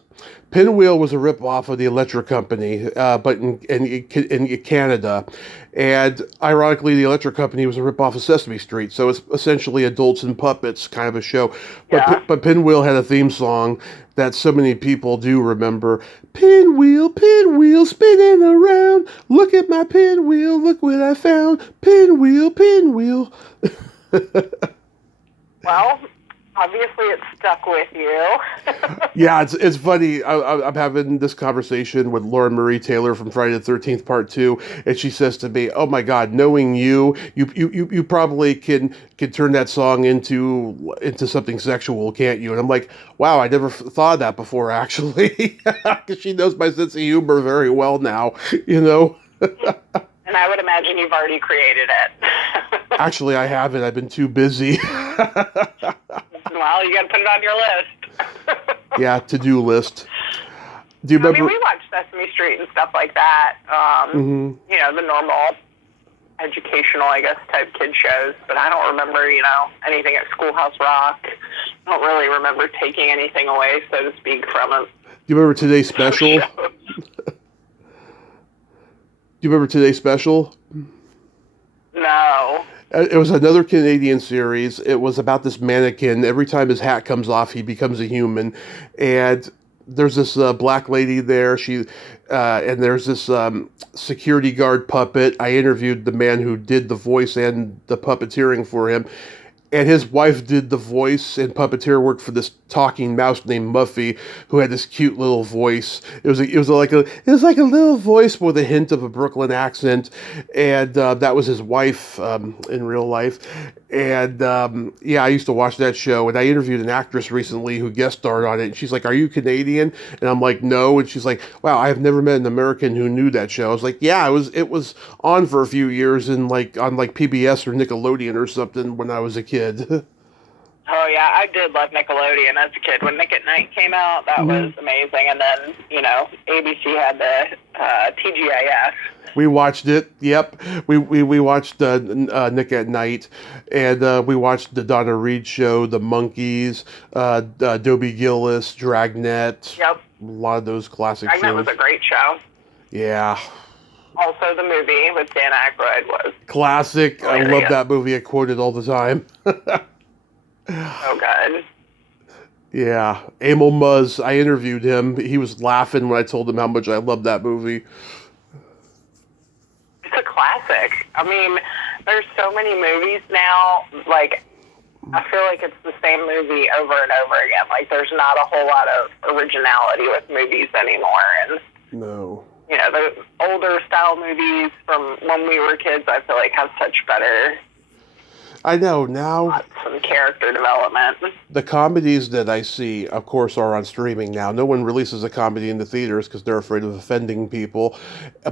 Pinwheel was a ripoff of the Electric Company, but in Canada. And ironically, the Electric Company was a ripoff of Sesame Street, so it's essentially adults and puppets kind of a show. But Pinwheel had a theme song that so many people do remember. Pinwheel, pinwheel, spinning around. Look at my pinwheel, look what I found. Pinwheel, pinwheel. Well, obviously it stuck with you. Yeah, it's funny. I'm having this conversation with Lauren Marie Taylor from Friday the 13th Part 2, and she says to me, "Oh my God, knowing you probably can turn that song into something sexual, can't you?" And I'm like, wow, I never thought of that before, actually, because she knows my sense of humor very well now, And I would imagine you've already created it. Actually, I haven't. I've been too busy. Well, you got to put it on your list. Yeah, to-do list. Do you remember? I mean, we watched Sesame Street and stuff like that. The normal educational, I guess, type kid shows. But I don't remember, anything at Schoolhouse Rock. I don't really remember taking anything away, so to speak, from it. Do you remember Today's Special? Do you remember Today's Special? No. It was another Canadian series. It was about this mannequin. Every time his hat comes off, he becomes a human. And there's this black lady there. And there's this security guard puppet. I interviewed the man who did the voice and the puppeteering for him. And his wife did the voice and puppeteer work for this talking mouse named Muffy, who had this cute little voice. It was like a little voice with a hint of a Brooklyn accent, and that was his wife in real life. And I used to watch that show. And I interviewed an actress recently who guest starred on it. And she's like, "Are you Canadian?" And I'm like, "No." And she's like, "Wow, I've never met an American who knew that show." I was like, "Yeah, it was on for a few years on PBS or Nickelodeon or something when I was a kid." Oh, yeah, I did love Nickelodeon as a kid. When Nick at Night came out, that was amazing. And then, ABC had the TGIF. We watched it, yep. We watched Nick at Night, and we watched the Donna Reed Show, The Monkees, Dobie Gillis, Dragnet. Yep. A lot of those classic shows. Dragnet was a great show. Yeah. Also, the movie with Dan Aykroyd was classic. Hilarious. I love that movie. I quote it all the time. So good. Yeah, Emil Muzz. I interviewed him. He was laughing when I told him how much I loved that movie. It's a classic. I mean, there's so many movies now, like, I feel like it's the same movie over and over again. Like, there's not a whole lot of originality with movies anymore. And, No. you know, the older style movies from when we were kids, I feel like have such better I know now. some character development. The comedies that I see, of course, are on streaming now. No one releases a comedy in the theaters because they're afraid of offending people.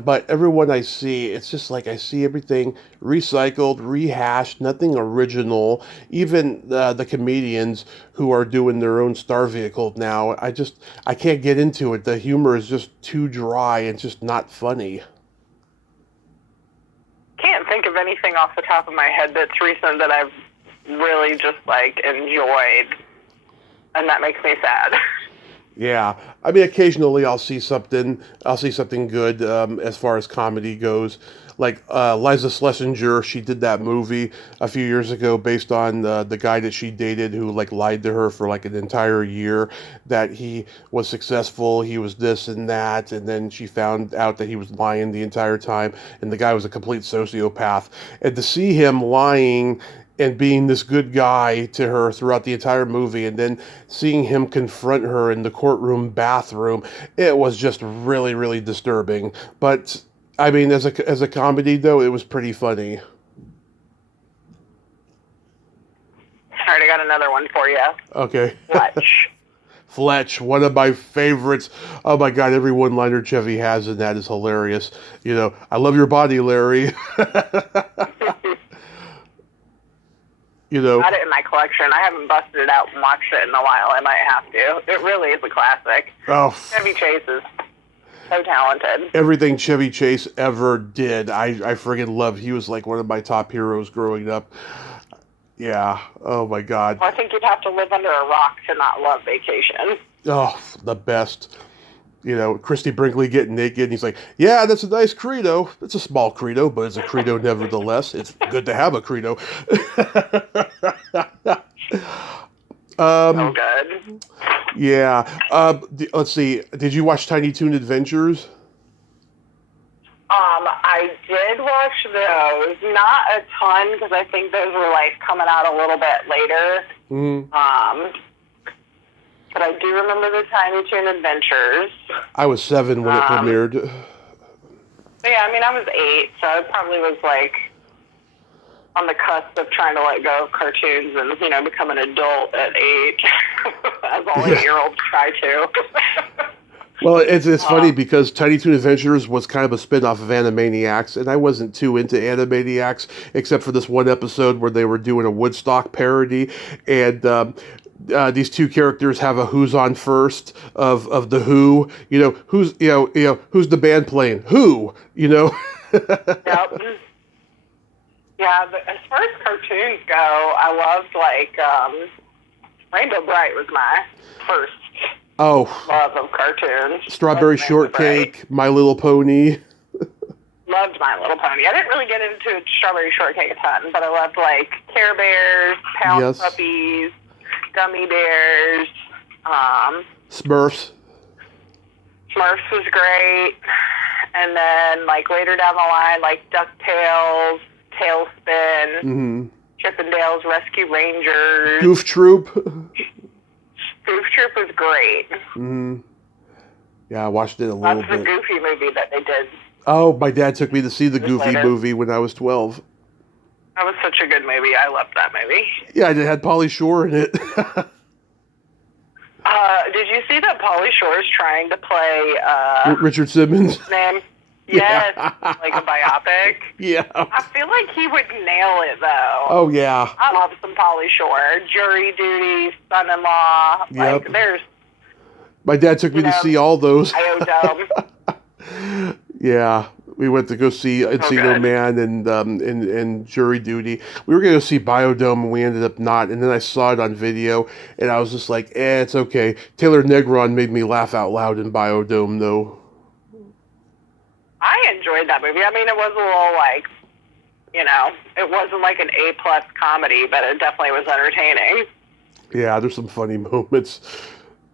But everyone I see, it's just like I see everything recycled, rehashed, nothing original. Even the comedians who are doing their own star vehicle now, I can't get into it. The humor is just too dry and just not funny. Can't think of anything off the top of my head that's recent that I've really just, like, enjoyed, and that makes me sad. Yeah, I mean, occasionally I'll see something. I'll see something good as far as comedy goes. Like Liza Schlesinger, she did that movie a few years ago based on the guy that she dated who like lied to her for like an entire year that he was successful, he was this and that, and then she found out that he was lying the entire time, and the guy was a complete sociopath. And to see him lying and being this good guy to her throughout the entire movie, and then seeing him confront her in the courtroom bathroom, it was just really, really disturbing. But I mean, as a comedy though, it was pretty funny. I already got another one for you. Okay. Fletch. Fletch, one of my favorites. Oh my God, every one-liner Chevy has in that is hilarious. You know, I love your body, Larry. You know, Got it in my collection. I haven't busted it out and watched it in a while. I might have to. It really is a classic. oh, Chevy Chase is so talented. everything Chevy Chase ever did, I friggin' love. He was like one of my top heroes growing up. Yeah. Oh my God. Well, I think you'd have to live under a rock to not love Vacation. Oh, the best. You know, Christy Brinkley getting naked, and he's like, yeah, that's a nice Credo. It's a small Credo, but it's a Credo nevertheless. It's good to have a Credo. So good. Yeah. Let's see. Did you watch Tiny Toon Adventures? I did watch those. Not a ton, because I think those were, like, coming out a little bit later. Mm-hmm. But I do remember the Tiny Toon Adventures. I was 7 when it premiered. So yeah, I mean, I was 8, so I probably was, like, on the cusp of trying to let go of cartoons and, you know, become an adult at 8, as all 8-year-olds try to. Well, it's funny because Tiny Toon Adventures was kind of a spin-off of Animaniacs, and I wasn't too into Animaniacs, except for this one episode where they were doing a Woodstock parody, and these two characters have a "Who's on first" of the Who. You know who's who's the band playing? Who? You know. Yep. Yeah, but as far as cartoons go, I loved, like, Rainbow Bright was my first love of cartoons. Strawberry Shortcake, My Little Pony. Loved My Little Pony. I didn't really get into Strawberry Shortcake a ton, but I loved, like, Care Bears, Pound Puppies, Gummy Bears, Smurfs. Smurfs was great. And then, like, later down the line, like, DuckTales, Tailspin, Mm-hmm. Chippendales Rescue Rangers. Goof Troop. Goof Troop was great. Mm-hmm. Yeah, I watched it a little bit. That's the Goofy movie that they did. Oh, my dad took me to see the Goofy movie when I was 12. That was such a good movie. I loved that movie. Yeah, it had Pauly Shore in it. Did you see that Pauly Shore is trying to play Richard Simmons? Name? Yes, like a biopic. Yeah. I feel like he would nail it, though. Oh, yeah. I love some Pauly Shore. Jury Duty, Son-in-Law. Yep. Like, there's... My dad took me to see all those. Biodome. Yeah. We went to go see Encino Man and Jury Duty. We were going to go see Biodome, and we ended up not. And then I saw it on video, and I was just like, it's okay. Taylor Negron made me laugh out loud in Biodome, though. I enjoyed that movie. I mean, it was a little, like, you know, it wasn't like an A-plus comedy, but it definitely was entertaining. Yeah, there's some funny moments.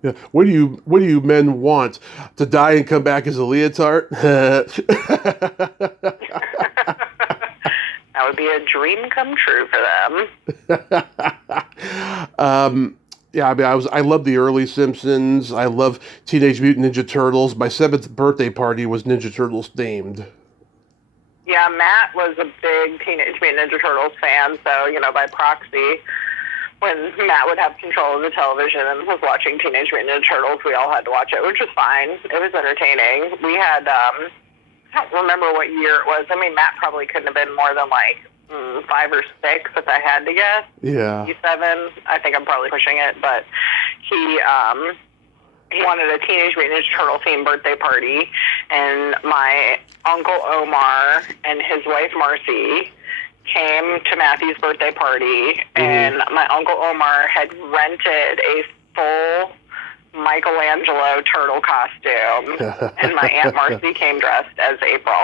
Yeah. What do you men want? To die and come back as a leotard? That would be a dream come true for them. Yeah, I mean, I love the early Simpsons. I love Teenage Mutant Ninja Turtles. My 7th birthday party was Ninja Turtles themed. Yeah, Matt was a big Teenage Mutant Ninja Turtles fan, so, by proxy, when Matt would have control of the television and was watching Teenage Mutant Ninja Turtles, we all had to watch it, which was fine. It was entertaining. We had, I don't remember what year it was. I mean, Matt probably couldn't have been more than 5 or 6 if I had to guess. Yeah. 7. I think I'm probably pushing it, but he wanted a Teenage Mutant Ninja Turtle themed birthday party, and my Uncle Omar and his wife Marcy came to Matthew's birthday party, and my Uncle Omar had rented a full Michelangelo turtle costume, and my Aunt Marcy came dressed as April.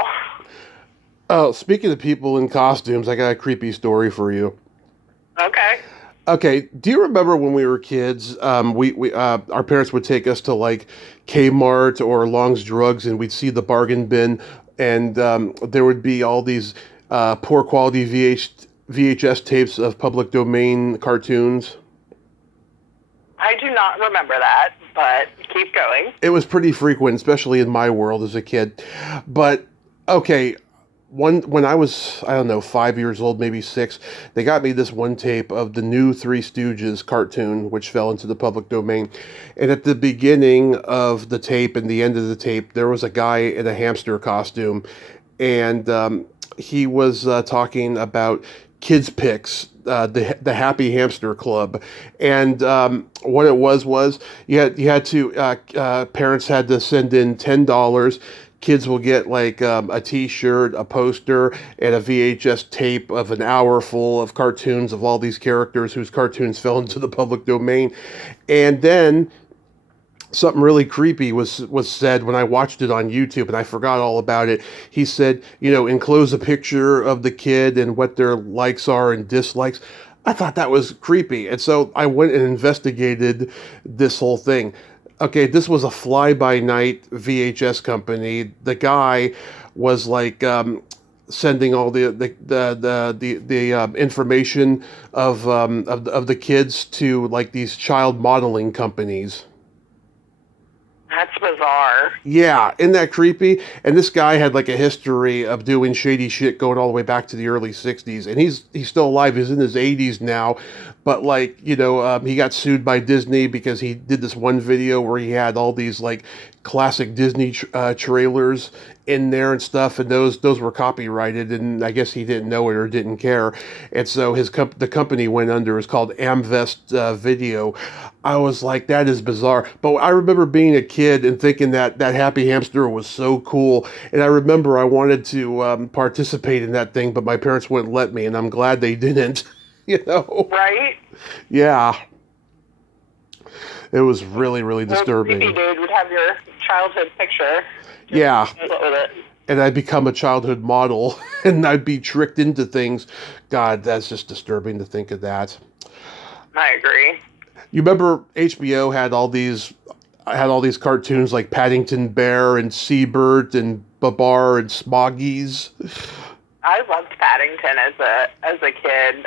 Oh, speaking of people in costumes, I got a creepy story for you. Okay. Okay, do you remember when we were kids? We our parents would take us to like Kmart or Long's Drugs, and we'd see the bargain bin, and there would be all these poor quality VHS tapes of public domain cartoons. I do not remember that, but keep going. It was pretty frequent, especially in my world as a kid. But okay, when I was, I don't know, 5 years old, maybe 6, they got me this one tape of the new Three Stooges cartoon, which fell into the public domain. And at the beginning of the tape and the end of the tape, there was a guy in a hamster costume, and he was talking about kids picks, the Happy Hamster Club, and what it was you had to parents had to send in $10. Kids will get like a T-shirt, a poster, and a VHS tape of an hour full of cartoons of all these characters whose cartoons fell into the public domain, and then something really creepy was said when I watched it on YouTube, and I forgot all about it. He said, enclose a picture of the kid and what their likes are and dislikes. I thought that was creepy, and so I went and investigated this whole thing. Okay, this was a fly-by-night VHS company. The guy was like sending all the information of the kids to like these child modeling companies. That's bizarre. Yeah, isn't that creepy? And this guy had like a history of doing shady shit going all the way back to the early 60s. And he's still alive. He's in his 80s now. But like, he got sued by Disney because he did this one video where he had all these like classic Disney trailers in there and stuff, and those were copyrighted, and I guess he didn't know it or didn't care, and so the company went under. It's called Amvest Video. I was like, that is bizarre. But I remember being a kid and thinking that Happy Hamster was so cool, and I remember I wanted to participate in that thing, but my parents wouldn't let me, and I'm glad they didn't. Right? Yeah. It was really, really disturbing. Creepy dude would have your childhood picture. Yeah. With it. And I'd become a childhood model, and I'd be tricked into things. God, that's just disturbing to think of that. I agree. You remember HBO had all these cartoons like Paddington Bear and Seabird and Babar and Smoggies. I loved Paddington as a kid.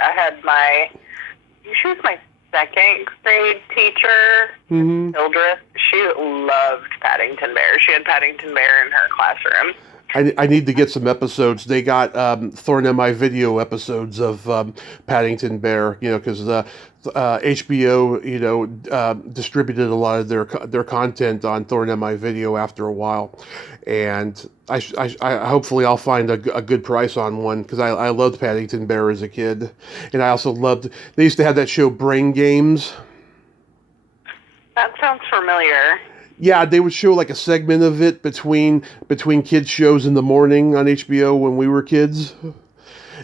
She was my second grade teacher, Hildreth. She loved Paddington Bear. She had Paddington Bear in her classroom. I need to get some episodes. They got Thorn MI Video episodes of Paddington Bear, because HBO, distributed a lot of their content on Thorn MI Video after a while, and I hopefully I'll find a good price on one, because I loved Paddington Bear as a kid, and I also loved. They used to have that show Brain Games. That sounds familiar. Yeah, they would show like a segment of it between kids shows in the morning on HBO when we were kids.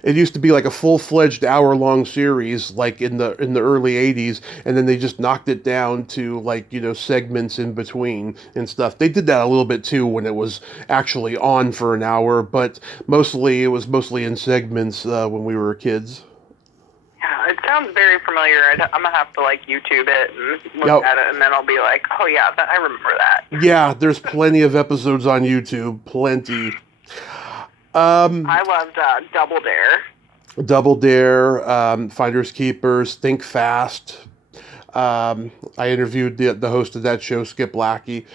It used to be like a full-fledged hour-long series, like in the early 80s, and then they just knocked it down to like, segments in between and stuff. They did that a little bit too when it was actually on for an hour, but it was mostly in segments when we were kids. Yeah, It sounds very familiar. I'm gonna have to YouTube it and look at it, and then I'll be like, oh yeah, I remember that. Yeah, there's plenty of episodes on YouTube. Plenty. I loved Double Dare. Double Dare, Finders Keepers, Think Fast. I interviewed the host of that show, Skip Lackey.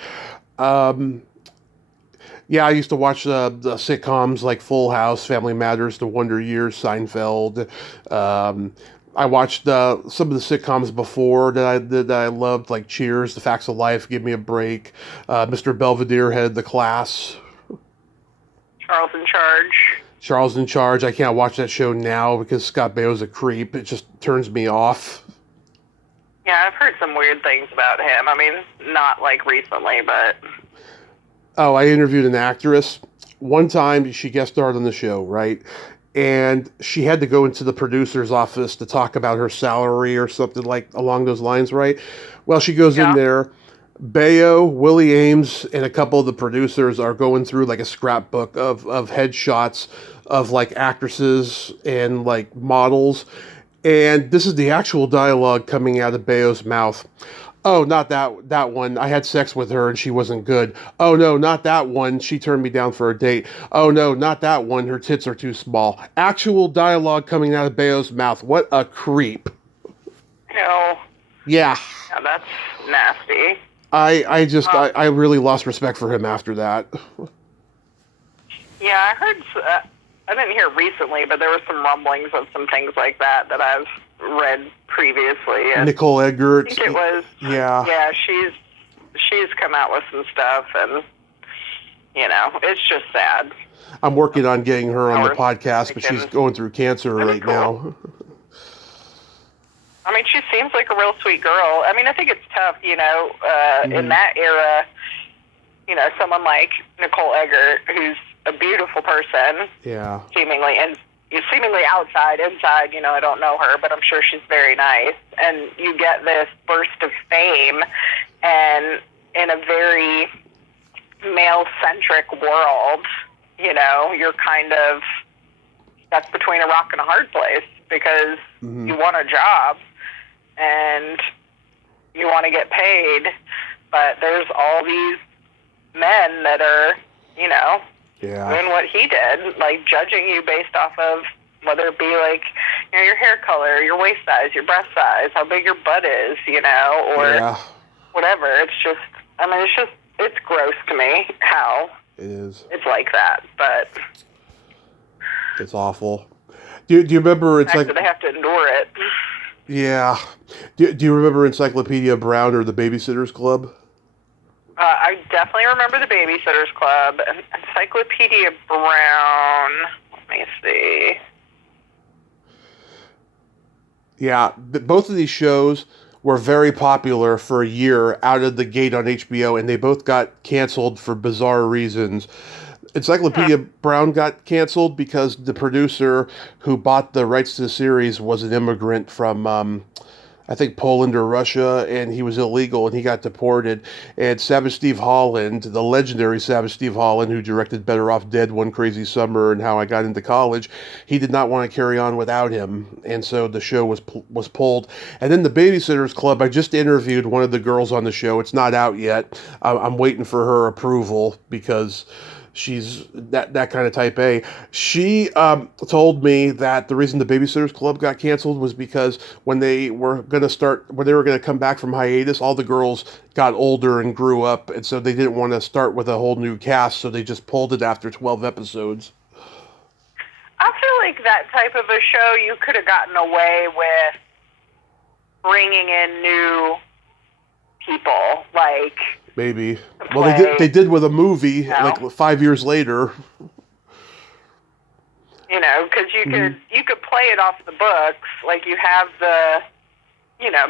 Yeah, I used to watch the sitcoms like Full House, Family Matters, The Wonder Years, Seinfeld. I watched some of the sitcoms before that I loved, like Cheers, The Facts of Life, Give Me a Break, Mr. Belvedere Head the Class. Charles in Charge. Charles in Charge. I can't watch that show now because Scott Baio's a creep. It just turns me off. Yeah, I've heard some weird things about him. I mean, not recently, but... Oh, I interviewed an actress. One time she guest starred on the show, right? And she had to go into the producer's office to talk about her salary or something along those lines, right? Well, she goes in there. Baio, Willie Ames, and a couple of the producers are going through a scrapbook of headshots of actresses and models. And this is the actual dialogue coming out of Baio's mouth. Oh, not that one. I had sex with her and she wasn't good. Oh, no, not that one. She turned me down for a date. Oh, no, not that one. Her tits are too small. Actual dialogue coming out of Baio's mouth. What a creep. No. Yeah. Yeah, that's nasty. I really lost respect for him after that. Yeah, I heard, I didn't hear recently, but there were some rumblings of some things like that I've read previously. And Nicole Eggert. I think it was. Yeah. Yeah, she's come out with some stuff, and it's just sad. I'm working on getting her on the podcast, but she's going through cancer right now. I mean, she seems like a real sweet girl. I mean, I think it's tough, in that era, someone like Nicole Eggert, who's a beautiful person. Yeah. Seemingly, and seemingly outside, inside, I don't know her, but I'm sure she's very nice. And you get this burst of fame, and in a very male-centric world, you're kind of, that's between a rock and a hard place, because you want a job, and you want to get paid, but there's all these men that are, doing what he did, judging you based off of whether it be your hair color, your waist size, your breast size, how big your butt is, or whatever. It's just, it's gross to me how it is. It's like that, but it's awful. Do you remember they have to endure it? Yeah. Do you remember Encyclopedia Brown or the Babysitter's Club? I definitely remember the Babysitter's Club. Encyclopedia Brown. Let me see. Yeah, both of these shows were very popular for a year out of the gate on HBO, and they both got canceled for bizarre reasons. Encyclopedia Brown got canceled because the producer who bought the rights to the series was an immigrant from, I think, Poland or Russia, and he was illegal, and he got deported. And Savage Steve Holland, the legendary Savage Steve Holland, who directed Better Off Dead, One Crazy Summer, and How I Got Into College, he did not want to carry on without him, and so the show was pulled. And then the Babysitter's Club, I just interviewed one of the girls on the show. It's not out yet. I'm waiting for her approval because she's that kind of type A. She told me that the reason the Babysitters Club got canceled was because when they were going to come back from hiatus, all the girls got older and grew up, and so they didn't want to start with a whole new cast, so they just pulled it after 12 episodes. I feel like that type of a show, you could have gotten away with bringing in new people, maybe. Well, they did with a movie 5 years later. Because you could play it off the books, you have the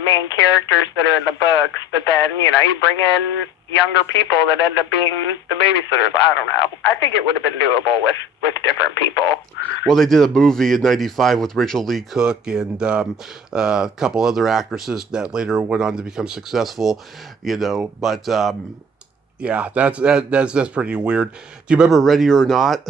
main characters that are in the books, but then you bring in younger people that end up being the babysitters. I don't know. I think it would have been doable with different people. Well, they did a movie in '95 with Rachel Cook and a couple other actresses that later went on to become successful, But yeah, that's pretty weird. Do you remember Ready or Not?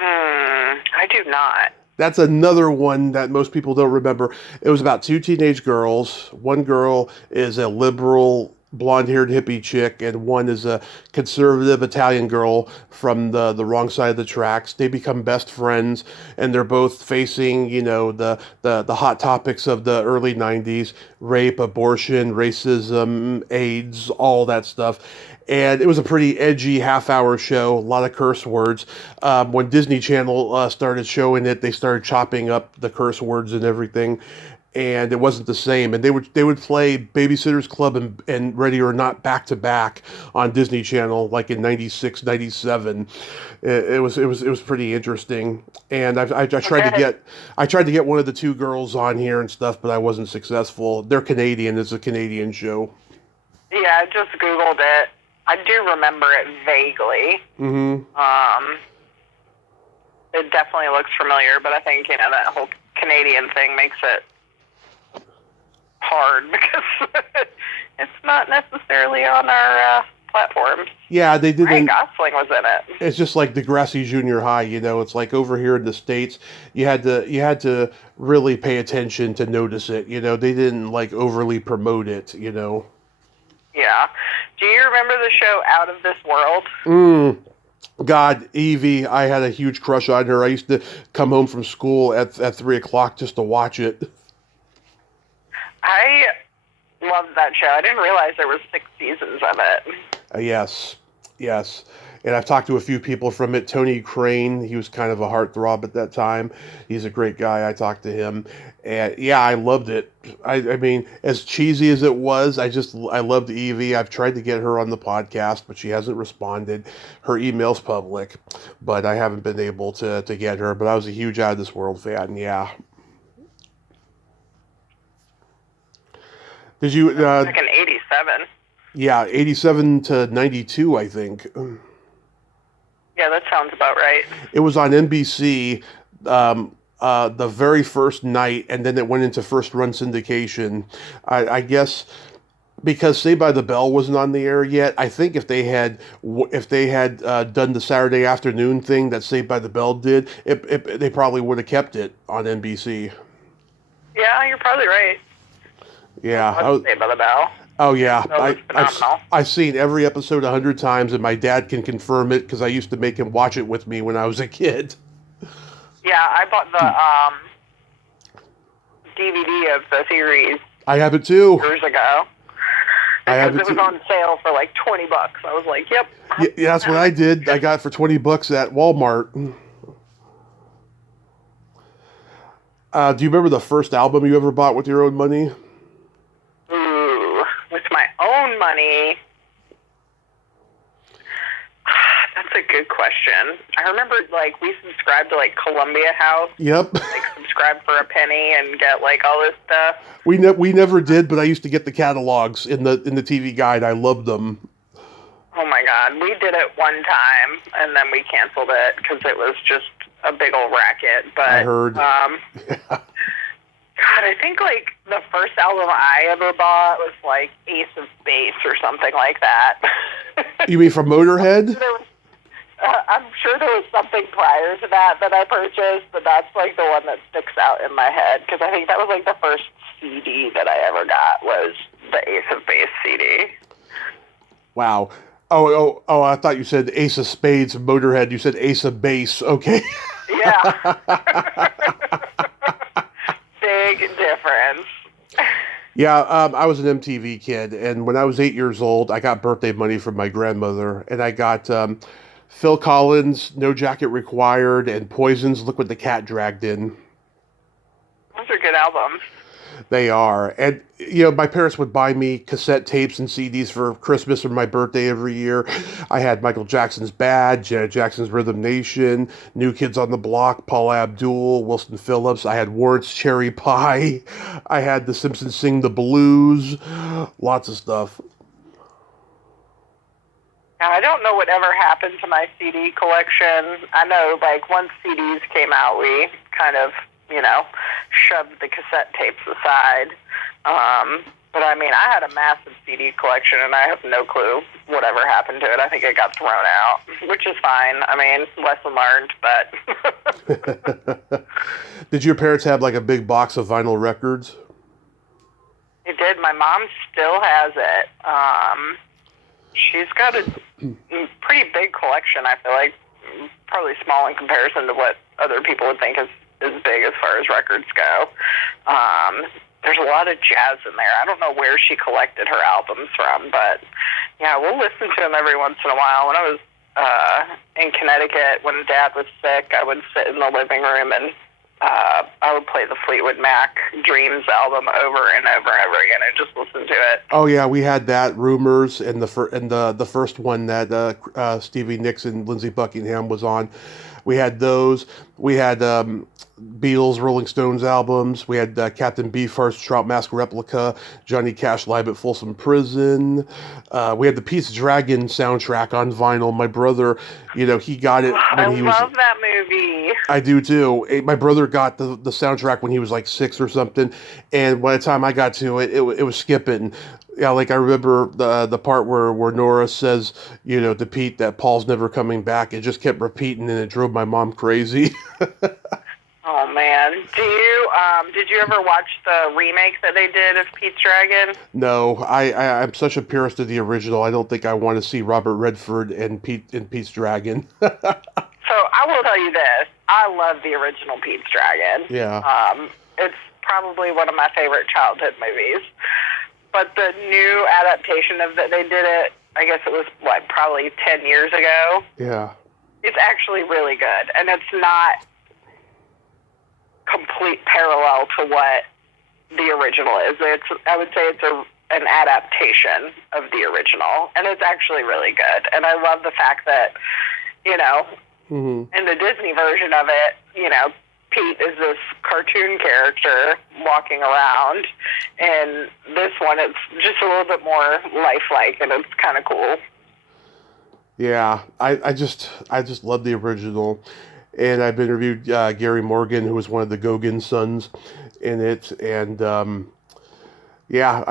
I do not. That's another one that most people don't remember. It was about two teenage girls. One girl is a liberal blonde-haired hippie chick, and one is a conservative Italian girl from the wrong side of the tracks. They become best friends, and they're both facing, the hot topics of the early 90s: rape, abortion, racism, AIDS, all that stuff. And it was a pretty edgy half-hour show, a lot of curse words. When Disney Channel started showing it, they started chopping up the curse words and everything, and it wasn't the same. And they would play Babysitter's Club and Ready or Not back to back on Disney Channel, like in '96, '97. It was pretty interesting. And I tried to get one of the two girls on here and stuff, but I wasn't successful. They're Canadian. It's a Canadian show. Yeah, I just Googled it. I do remember it vaguely. Mm-hmm. It definitely looks familiar, but I think, that whole Canadian thing makes it hard because it's not necessarily on our platforms. Yeah, they didn't. Ryan Gosling was in it. It's just like Degrassi Junior High, It's like over here in the States, you had to really pay attention to notice it. They didn't like overly promote it. Yeah. Do you remember the show Out of This World? God, Evie, I had a huge crush on her. I used to come home from school at 3 o'clock just to watch it. I loved that show. I didn't realize there were 6 seasons of it. Yes. And I've talked to a few people from it. Tony Crane, he was kind of a heartthrob at that time. He's a great guy. I talked to him. And yeah, I loved it. I mean, as cheesy as it was, I loved Evie. I've tried to get her on the podcast, but she hasn't responded. Her email's public, but I haven't been able to get her. But I was a huge Out of This World fan, yeah. Did you... like in 87. Yeah, 87 to 92, I think. Yeah, that sounds about right. It was on NBC the very first night, and then it went into first run syndication. I guess because Saved by the Bell wasn't on the air yet. I think if they had done the Saturday afternoon thing that Saved by the Bell did, they probably would have kept it on NBC. Yeah, you're probably right. Yeah, Saved by the Bell. Oh yeah, I've seen every episode 100 times, and my dad can confirm it because I used to make him watch it with me when I was a kid. Yeah, I bought the DVD of the series. I have it too. Years ago. Because it was on sale for like $20. I was like, yep. Yeah, that's what I did. I got it for $20 at Walmart. Do you remember the first album you ever bought with your own money? With my own money? That's a good question. I remember, we subscribed to, Columbia House. Yep. Subscribe for a penny and get, all this stuff. We never did, but I used to get the catalogs in the TV Guide. I loved them. Oh, my God. We did it one time, and then we canceled it because it was just a big old racket. But I heard. God, I think, the first album I ever bought was, Ace of Base or something like that. You mean from Motorhead? I'm sure there was something prior to that I purchased, but that's, the one that sticks out in my head, because I think that was, the first CD that I ever got was the Ace of Base CD. Wow. Oh, I thought you said Ace of Spades and Motorhead. You said Ace of Base. Okay. Yeah. Big difference. Yeah, I was an MTV kid, and when I was 8 years old, I got birthday money from my grandmother, and I got Phil Collins, No Jacket Required, and Poison's Look What the Cat Dragged In. Those are good albums. They are. And, my parents would buy me cassette tapes and CDs for Christmas or my birthday every year. I had Michael Jackson's Bad, Janet Jackson's Rhythm Nation, New Kids on the Block, Paula Abdul, Wilson Phillips. I had Warrant's Cherry Pie. I had The Simpsons Sing the Blues. Lots of stuff. I don't know whatever happened to my CD collection. I know, once CDs came out, we kind of, shoved the cassette tapes aside. But I mean, I had a massive CD collection, and I have no clue whatever happened to it. I think it got thrown out, which is fine. I mean, lesson learned, but... Did your parents have like a big box of vinyl records? It did. My mom still has it. She's got a pretty big collection, I feel like. Probably small in comparison to what other people would think is big as far as records go. There's a lot of jazz in there. I don't know where she collected her albums from, but yeah, we'll listen to them every once in a while. When I was in Connecticut, when Dad was sick, I would sit in the living room and I would play the Fleetwood Mac Dreams album over and over and over again and just listen to it. Oh yeah, we had that Rumors and the first one that Stevie Nicks and Lindsey Buckingham was on. We had those. We had Beatles, Rolling Stones albums. We had Captain Beefheart's Trout Mask Replica, Johnny Cash Live at Folsom Prison. We had the Pete's Dragon soundtrack on vinyl. My brother, he got it when he was... I love that movie. I do too. My brother got the soundtrack when he was like 6 or something, and by the time I got to it, it was skipping. Yeah, like I remember the part where Nora says, to Pete that Paul's never coming back. It just kept repeating, and it drove my mom crazy. Oh man, did you ever watch the remake that they did of Pete's Dragon? No, I'm such a purist of the original. I don't think I want to see Robert Redford and Pete's Dragon. So I will tell you this: I love the original Pete's Dragon. Yeah. It's probably one of my favorite childhood movies. But the new adaptation of that, they did it, I guess it was, probably 10 years ago? Yeah. It's actually really good. And it's not complete parallel to what the original is. I would say it's an adaptation of the original. And it's actually really good. And I love the fact that, Mm-hmm. in the Disney version of it, Pete is this cartoon character walking around, and this one, it's just a little bit more lifelike, and it's kind of cool. Yeah, I just love the original, and I've interviewed Gary Morgan, who was one of the Gogin sons in it, and yeah,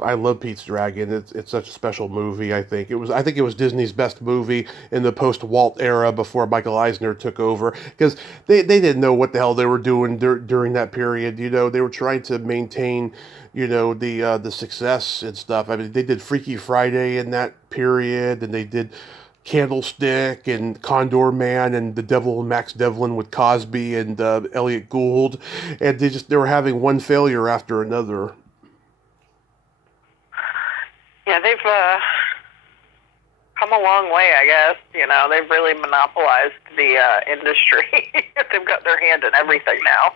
I love Pete's Dragon. It's such a special movie. I think it was Disney's best movie in the post-Walt era before Michael Eisner took over, because they didn't know what the hell they were doing during that period. They were trying to maintain, the success and stuff. I mean, they did Freaky Friday in that period, and they did Candlestick and Condor Man and The Devil and Max Devlin with Cosby and Elliot Gould, and they were having one failure after another. Yeah, they've come a long way, I guess. They've really monopolized the industry. They've got their hand in everything now.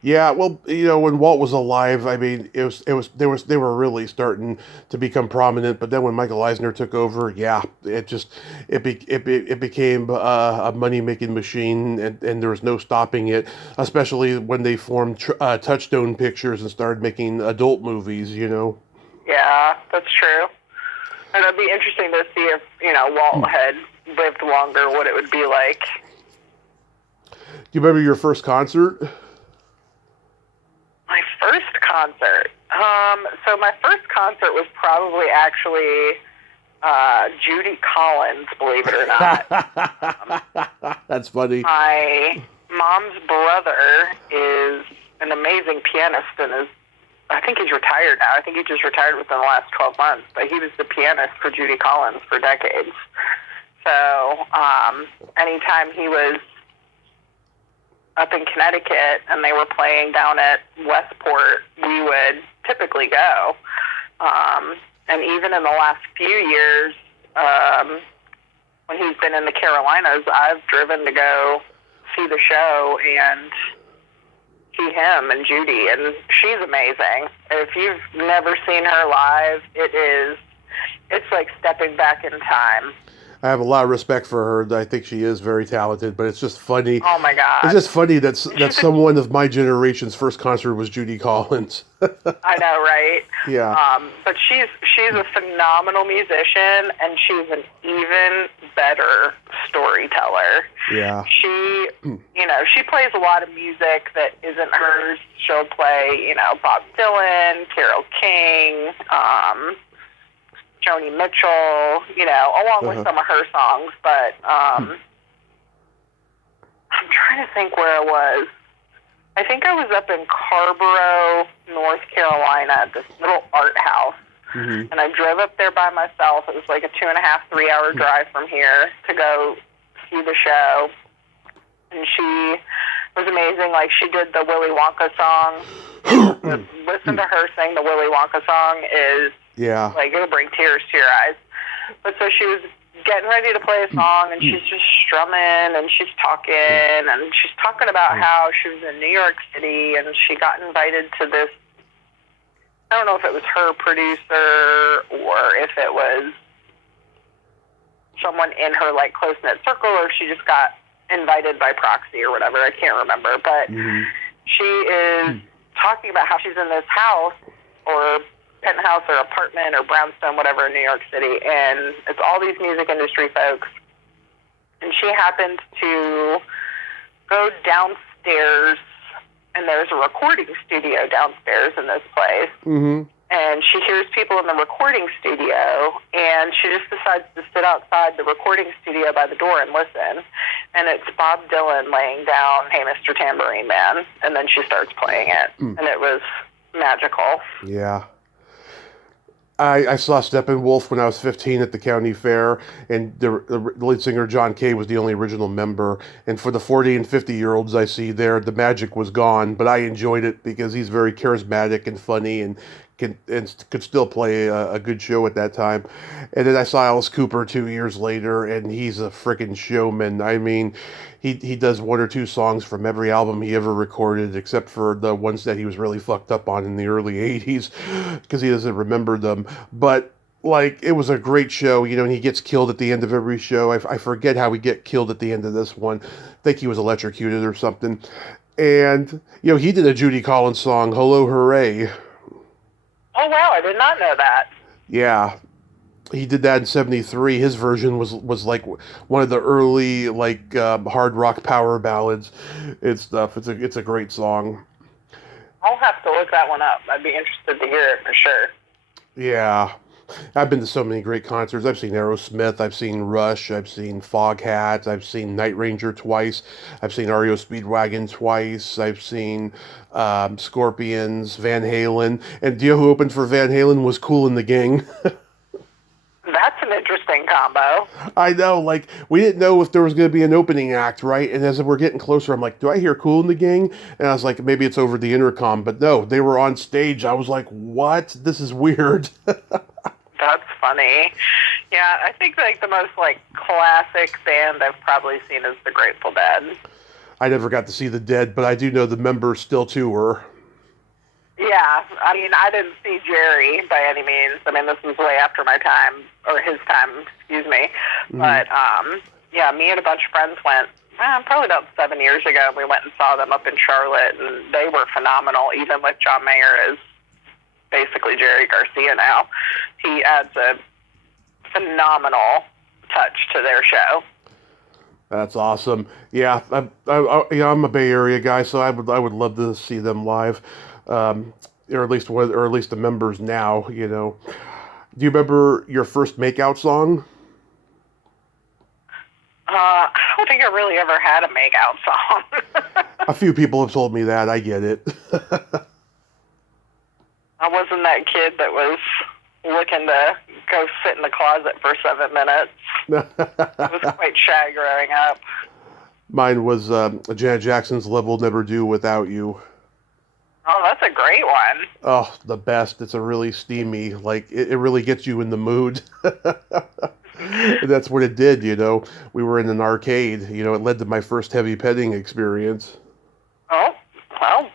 Yeah, well, when Walt was alive, I mean, they were really starting to become prominent. But then when Michael Eisner took over, yeah, it became a money making machine, and there was no stopping it. Especially when they formed Touchstone Pictures and started making adult movies. Yeah, that's true. And it'd be interesting to see if, Walt had lived longer, what it would be like. Do you remember your first concert? My first concert? So my first concert was probably actually Judy Collins, believe it or not. That's funny. My mom's brother is an amazing pianist and I think he's retired now. I think he just retired within the last 12 months. But he was the pianist for Judy Collins for decades. So anytime he was up in Connecticut and they were playing down at Westport, we would typically go. And even in the last few years, when he's been in the Carolinas, I've driven to go see the show and see him and Judy, and she's amazing. If you've never seen her live, it's like stepping back in time. I have a lot of respect for her. I think she is very talented, but it's just funny. Oh my It's God. just funny that someone of my generation's first concert was Judy Collins. I know, right? Yeah. But she's a phenomenal musician, and she's an even better storyteller. Yeah. She, she plays a lot of music that isn't hers. She'll play, Bob Dylan, Carole King, Joni Mitchell, along with some of her songs. But I'm trying to think where I was. I think I was up in Carborough, North Carolina, at this little art house. Mm-hmm. And I drove up there by myself. It was like a 2.5, 3 hour drive from here to go see the show. And she was amazing. Like, she did the Willy Wonka song. Listen to her sing the Willy Wonka song is, like, it'll bring tears to your eyes. But so she was getting ready to play a song, and she's just strumming, and she's talking about how she was in New York City, and she got invited to this, I don't know if it was her producer, or if it was someone in her, like, close-knit circle, or she just got invited by proxy or whatever, I can't remember, but she is talking about how she's in this house, or penthouse or apartment or brownstone, whatever, in New York City, and it's all these music industry folks, and she happens to go downstairs, and there's a recording studio downstairs in this place, and she hears people in the recording studio, and she just decides to sit outside the recording studio by the door and listen, and it's Bob Dylan laying down "Hey Mr. Tambourine Man," and then she starts playing it, and it was magical. Yeah. I saw Steppenwolf when I was 15 at the county fair, and the lead singer John Kay was the only original member. And for the 40 and 50-year-olds I see there, the magic was gone, but I enjoyed it because he's very charismatic and funny, and could still play a good show at that time. And then I saw Alice Cooper 2 years later, and he's a freaking showman. I mean, he does one or two songs from every album he ever recorded, except for the ones that he was really fucked up on in the early 80s, because he doesn't remember them. But, like, it was a great show, and he gets killed at the end of every show. I forget how he get killed at the end of this one. I think he was electrocuted or something. And, he did a Judy Collins song, "Hello Hooray." Oh, wow, I did not know that. Yeah. He did that in 73. His version was like one of the early, like, hard rock power ballads and stuff. It's a great song. I'll have to look that one up. I'd be interested to hear it for sure. Yeah. I've been to so many great concerts. I've seen Aerosmith, I've seen Rush, I've seen Foghat, I've seen Night Ranger twice, I've seen REO Speedwagon twice, I've seen Scorpions, Van Halen, and do you know who opened for Van Halen was Kool and the Gang? That's an interesting combo. I know, like, we didn't know if there was going to be an opening act, right? And as we're getting closer, I'm like, do I hear Kool and the Gang? And I was like, maybe it's over the intercom, but no, they were on stage. I was like, what? This is weird. That's funny. Yeah, I think, like, the most, like, classic band I've probably seen is the Grateful Dead. I never got to see the Dead, but I do know the members still tour. Yeah, I mean, I didn't see Jerry by any means. I mean, this was way after my time, or his time, excuse me. But, yeah, me and a bunch of friends went, probably about 7 years ago. We went and saw them up in Charlotte, and they were phenomenal, even with John Mayer as basically Jerry Garcia now. He adds a phenomenal touch to their show. That's awesome. Yeah, I'm a Bay Area guy, so I would love to see them live, or at least the members now. Do you remember your first makeout song? I don't think I really ever had a makeout song. A few people have told me that. I get it. I wasn't that kid that was looking to go sit in the closet for 7 minutes. I was quite shy growing up. Mine was Janet Jackson's "Love Will Never Do Without You." Oh, that's a great one. Oh, the best. It's a really steamy, like, it really gets you in the mood. That's what it did, We were in an arcade. It led to my first heavy petting experience. Oh, well,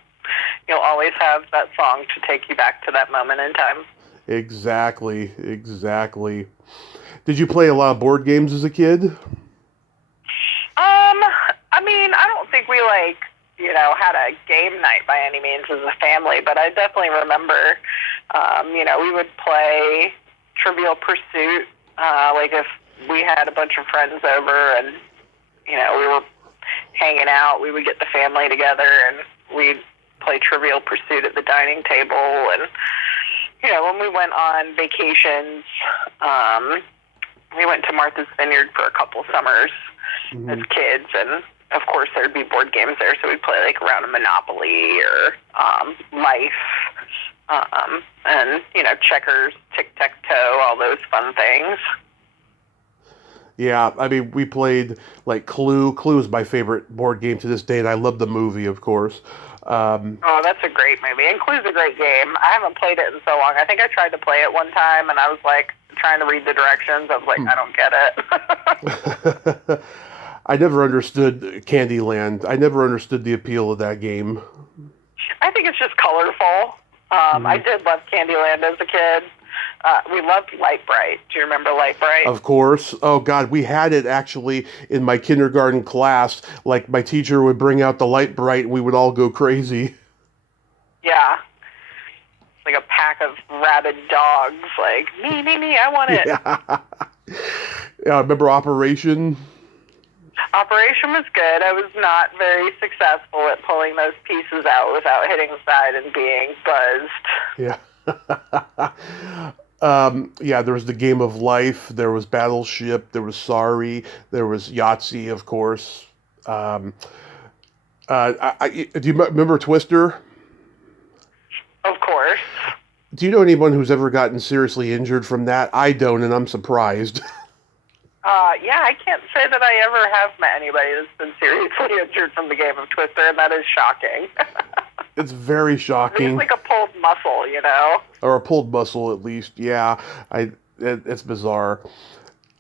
you'll always have that song to take you back to that moment in time. Exactly. Did you play a lot of board games as a kid? I mean, I don't think we had a game night by any means as a family, but I definitely remember, we would play Trivial Pursuit, if we had a bunch of friends over and, we were hanging out, we would get the family together and we'd play Trivial Pursuit at the dining table. And, when we went on vacations, we went to Martha's Vineyard for a couple summers as kids, and of course there'd be board games there, so we'd play like around a Monopoly or Life, and checkers, tic-tac-toe, all those fun things. Yeah, I mean, we played like Clue. Clue is my favorite board game to this day, and I love the movie, of course. Oh, that's a great movie. And Clue's a great game. I haven't played it in so long. I think I tried to play it one time, and I was like trying to read the directions. I was like, I don't get it. I never understood Candyland. I never understood the appeal of that game. I think it's just colorful. I did love Candyland as a kid. We loved Light Bright. Do you remember Light Bright? Of course. Oh, God, we had it actually in my kindergarten class. Like, my teacher would bring out the Light Bright, and we would all go crazy. Yeah. Like a pack of rabid dogs. Like, me, I want it. Yeah, remember Operation? Operation was good. I was not very successful at pulling those pieces out without hitting the side and being buzzed. Yeah. There was the Game of Life. There was Battleship. There was Sorry. There was Yahtzee, of course. Do you remember Twister? Of course. Do you know anyone who's ever gotten seriously injured from that? I don't, and I'm surprised. Yeah, I can't say that I ever have met anybody that's been seriously injured from the game of Twister, and that is shocking. It's very shocking. It's like a pulled muscle, Or a pulled muscle, at least. Yeah, it's bizarre.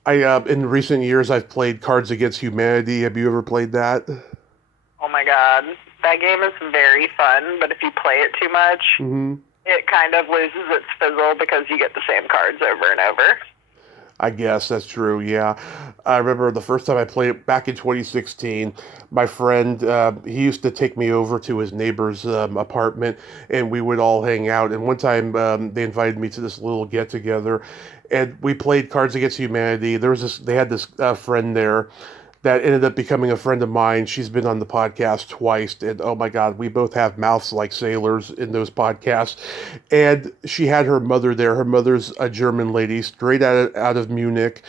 In recent years, I've played Cards Against Humanity. Have you ever played that? Oh my God, that game is very fun, but if you play it too much, it kind of loses its fizzle because you get the same cards over and over. I guess that's true, yeah. I remember the first time I played it back in 2016, my friend, he used to take me over to his neighbor's apartment, and we would all hang out. And one time they invited me to this little get-together, and we played Cards Against Humanity. They had this friend there that ended up becoming a friend of mine. She's been on the podcast twice, and oh my God, we both have mouths like sailors in those podcasts. And she had her mother there. Her mother's a German lady, straight out of Munich.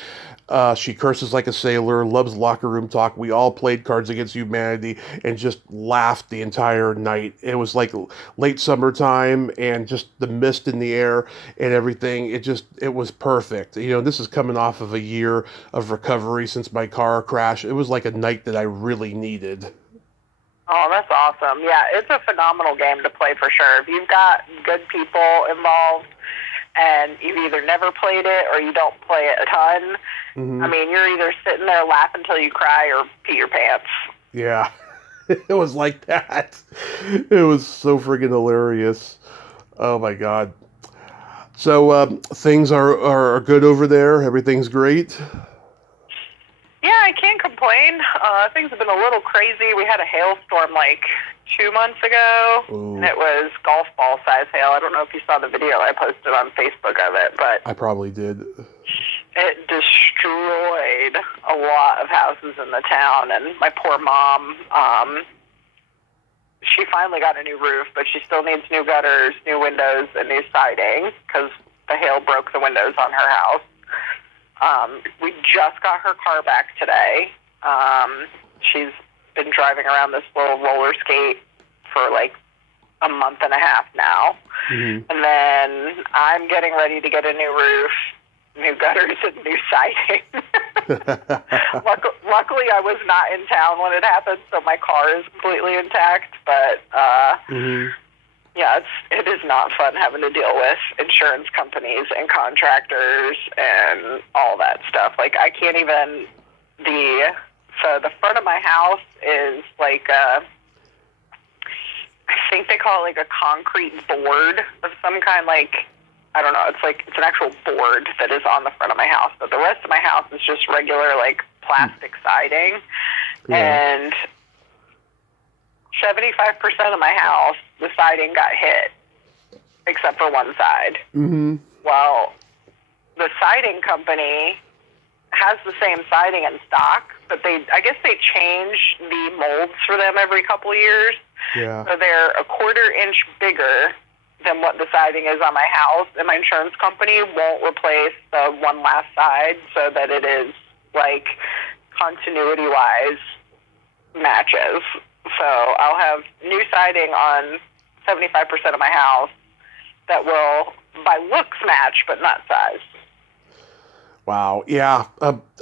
She curses like a sailor, loves locker room talk. We all played Cards Against Humanity and just laughed the entire night. It was like late summertime and just the mist in the air and everything. It was perfect. This is coming off of a year of recovery since my car crash. It was like a night that I really needed. Oh, that's awesome. Yeah, it's a phenomenal game to play for sure. If you've got good people involved, and you've either never played it or you don't play it a ton, I mean, you're either sitting there laughing until you cry or pee your pants. Yeah, it was like that. It was so friggin' hilarious. Oh my God. So things are good over there? Everything's great? Yeah, I can't complain. Things have been a little crazy. We had a hailstorm 2 months ago, and it was golf ball size hail. I don't know if you saw the video I posted on Facebook of it, but I probably did. It destroyed a lot of houses in the town, and my poor mom, she finally got a new roof, but she still needs new gutters, new windows, and new siding because the hail broke the windows on her house. We just got her car back today. She's been driving around this little roller skate for a month and a half now. And then I'm getting ready to get a new roof, new gutters, and new siding. Luckily, I was not in town when it happened, so my car is completely intact. But yeah, it is not fun having to deal with insurance companies and contractors and all that stuff. I can't even So the front of my house is I think they call it a concrete board of some kind, I don't know, it's an actual board that is on the front of my house, but the rest of my house is just regular, like, plastic siding, and 75% of my house, the siding got hit, except for one side. Mm-hmm. Well, the siding company has the same siding in stock, but I guess they change the molds for them every couple years. Yeah. So they're a 1/4 inch bigger than what the siding is on my house, and my insurance company won't replace the one last side so that it is, like, continuity-wise matches. So I'll have new siding on 75% of my house that will, by looks, match, but not size. Wow. Yeah.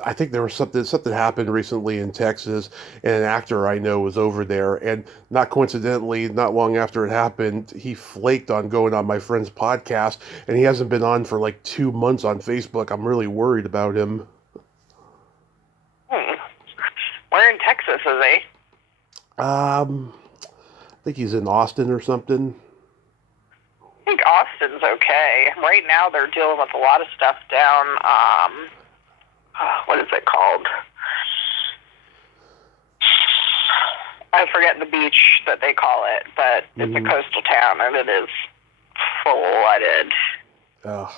I think there was something happened recently in Texas, and an actor I know was over there, and not coincidentally, not long after it happened, he flaked on going on my friend's podcast, and he hasn't been on for like 2 months on Facebook. I'm really worried about him. Where in Texas is he? I think he's in Austin or something. I think Austin's okay. Right now they're dealing with a lot of stuff down, what is it called? I forget the beach that they call it, but it's a coastal town and it is flooded. Oh,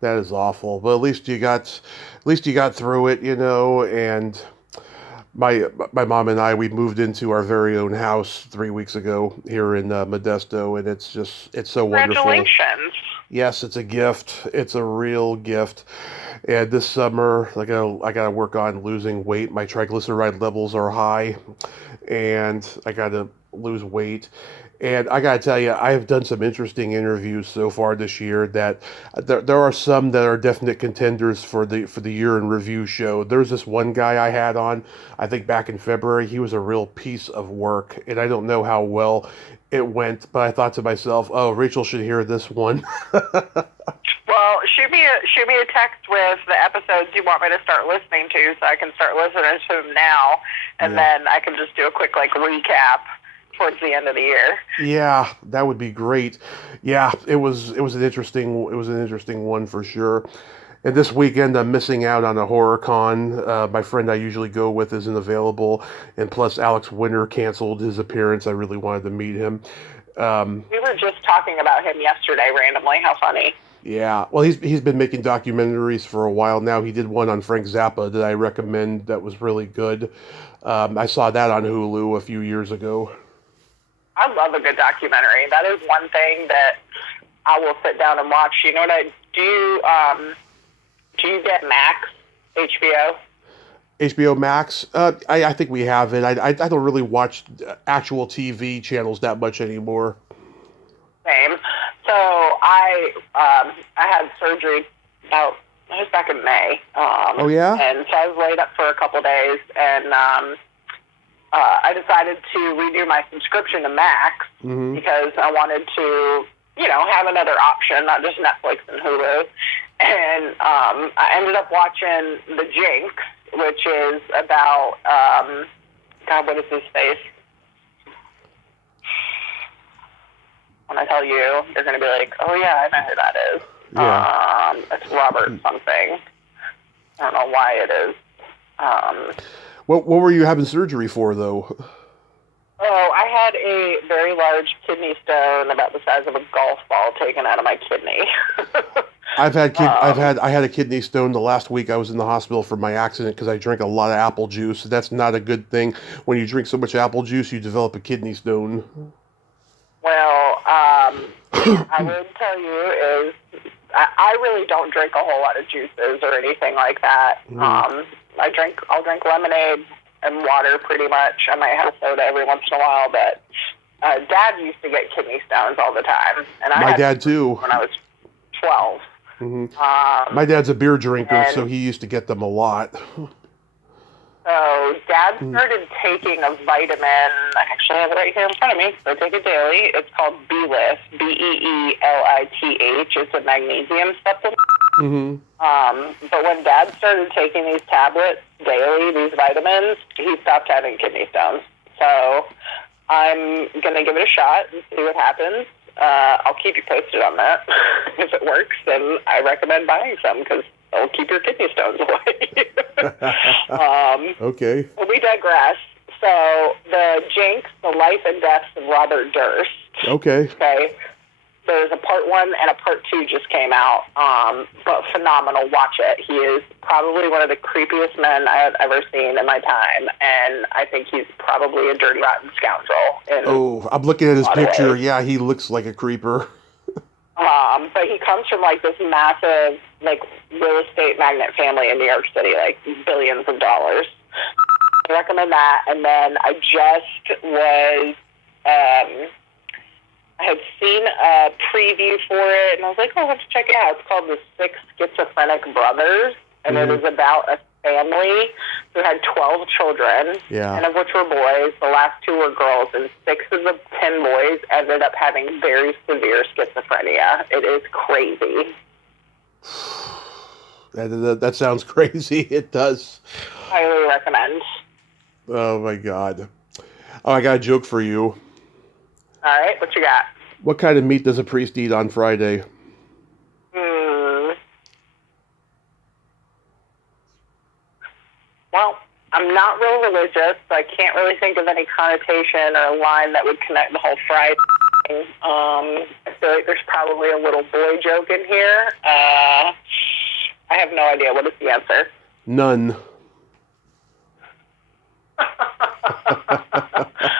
that is awful. But at least you got through it, you know, and my mom and I, we moved into our very own house 3 weeks ago here in Modesto, and it's so wonderful. Congratulations. Yes, it's a gift. It's a real gift. And this summer, I gotta work on losing weight. My triglyceride levels are high, and I gotta lose weight. And I gotta tell you, I have done some interesting interviews so far this year. That there are some that are definite contenders for the year in review show. There's this one guy I had on, I think back in February. He was a real piece of work, and I don't know how well it went, but I thought to myself, oh, Rachel should hear this one. Well, shoot me a text with the episodes you want me to start listening to, so I can start listening to them now, and then I can just do a quick like recap towards the end of the year. Yeah, that would be great. Yeah, it was an interesting one for sure. And this weekend I'm missing out on a horror con. My friend I usually go with isn't available, and plus Alex Winter canceled his appearance. I really wanted to meet him. We were just talking about him yesterday randomly. How funny. Yeah, well, he's been making documentaries for a while now. He did one on Frank Zappa that I recommend that was really good. I saw that on Hulu a few years ago. I love a good documentary. That is one thing that I will sit down and watch. You know what I do? Do you get Max, HBO? HBO Max? I think we have it. I don't really watch actual TV channels that much anymore. Same. So I had surgery it was back in May. Oh, yeah? And so I was laid up for a couple days, and I decided to renew my subscription to Max because I wanted to, have another option, not just Netflix and Hulu. And I ended up watching The Jinx, which is about, what is his face? When I tell you, you're going to be like, oh, yeah, I know who that is. Yeah. It's Robert something. I don't know why it is. What were you having surgery for, though? Oh, I had a very large kidney stone about the size of a golf ball taken out of my kidney. I had a kidney stone the last week I was in the hospital for my accident because I drank a lot of apple juice. That's not a good thing. When you drink so much apple juice, you develop a kidney stone. Well, I would tell you is I really don't drink a whole lot of juices or anything like that. I'll drink lemonade and water pretty much. I might have soda every once in a while, but Dad used to get kidney stones all the time, and my dad too. When I was 12. My dad's a beer drinker, so he used to get them a lot. So Dad started taking a vitamin. I actually have it right here in front of me, so I take it daily. It's called B-List, B-E-E-L-I-T-H. It's a magnesium supplement. But when Dad started taking these tablets daily, these vitamins, he stopped having kidney stones. So I'm going to give it a shot and see what happens. I'll keep you posted on that. If it works, then I recommend buying some because it'll keep your kidney stones away. Okay. But we digress. So the Jinx, the life and deaths of Robert Durst. Okay. Okay. There's a part 1 and a part 2 just came out, but phenomenal. Watch it. He is probably one of the creepiest men I have ever seen in my time, and I think he's probably a dirty, rotten scoundrel. Oh, I'm looking at his picture. Yeah, he looks like a creeper. But he comes from, like, this massive, like, real estate magnate family in New York City, like, billions of dollars. I recommend that, and then I just was... I had seen a preview for it, and I was like, oh, I'll have to check it out. It's called The Six Schizophrenic Brothers, and it is about a family who had 12 children, 10 of which were boys. The last 2 were girls, and 6 of the 10 boys ended up having very severe schizophrenia. It is crazy. That sounds crazy. It does. Highly recommend. Oh, my God. Oh, I got a joke for you. All right, what you got? What kind of meat does a priest eat on Friday? Well, I'm not real religious, so I can't really think of any connotation or line that would connect the whole Friday thing. I feel like there's probably a little boy joke in here. I have no idea. What is the answer? None.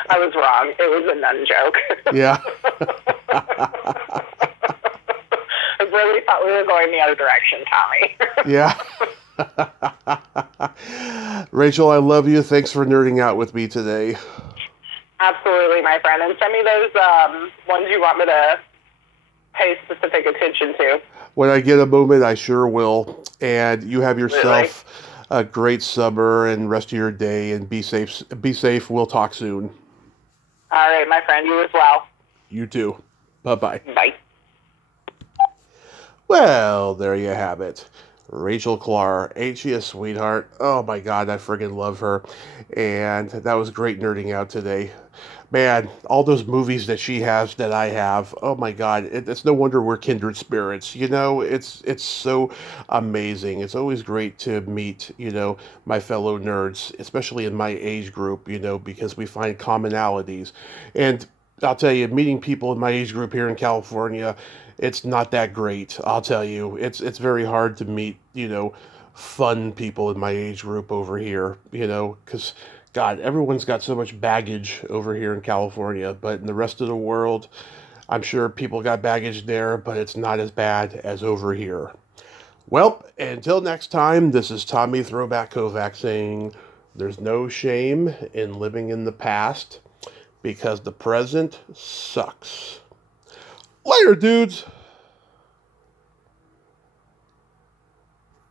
I was wrong. It was a nun joke. Yeah. I really thought we were going the other direction, Tommy. Yeah. Rachel, I love you. Thanks for nerding out with me today. Absolutely, my friend. And send me those ones you want me to pay specific attention to. When I get a moment, I sure will. And you have yourself a great summer and rest of your day, and be safe. Be safe. We'll talk soon. All right, my friend. You as well. You too. Bye-bye. Bye. Well, there you have it. Rachel Klahr. Ain't she a sweetheart? Oh my God, I friggin' love her. And that was great nerding out today. Man, all those movies that she has that I have, oh my God, it's no wonder we're kindred spirits. You know, it's so amazing. It's always great to meet, my fellow nerds, especially in my age group, because we find commonalities. And I'll tell you, meeting people in my age group here in California, it's not that great. I'll tell you, it's very hard to meet, fun people in my age group over here, because God, everyone's got so much baggage over here in California, but in the rest of the world, I'm sure people got baggage there, but it's not as bad as over here. Well, until next time, this is Tommy Throwback Kovac saying, there's no shame in living in the past, because the present sucks. Later, dudes!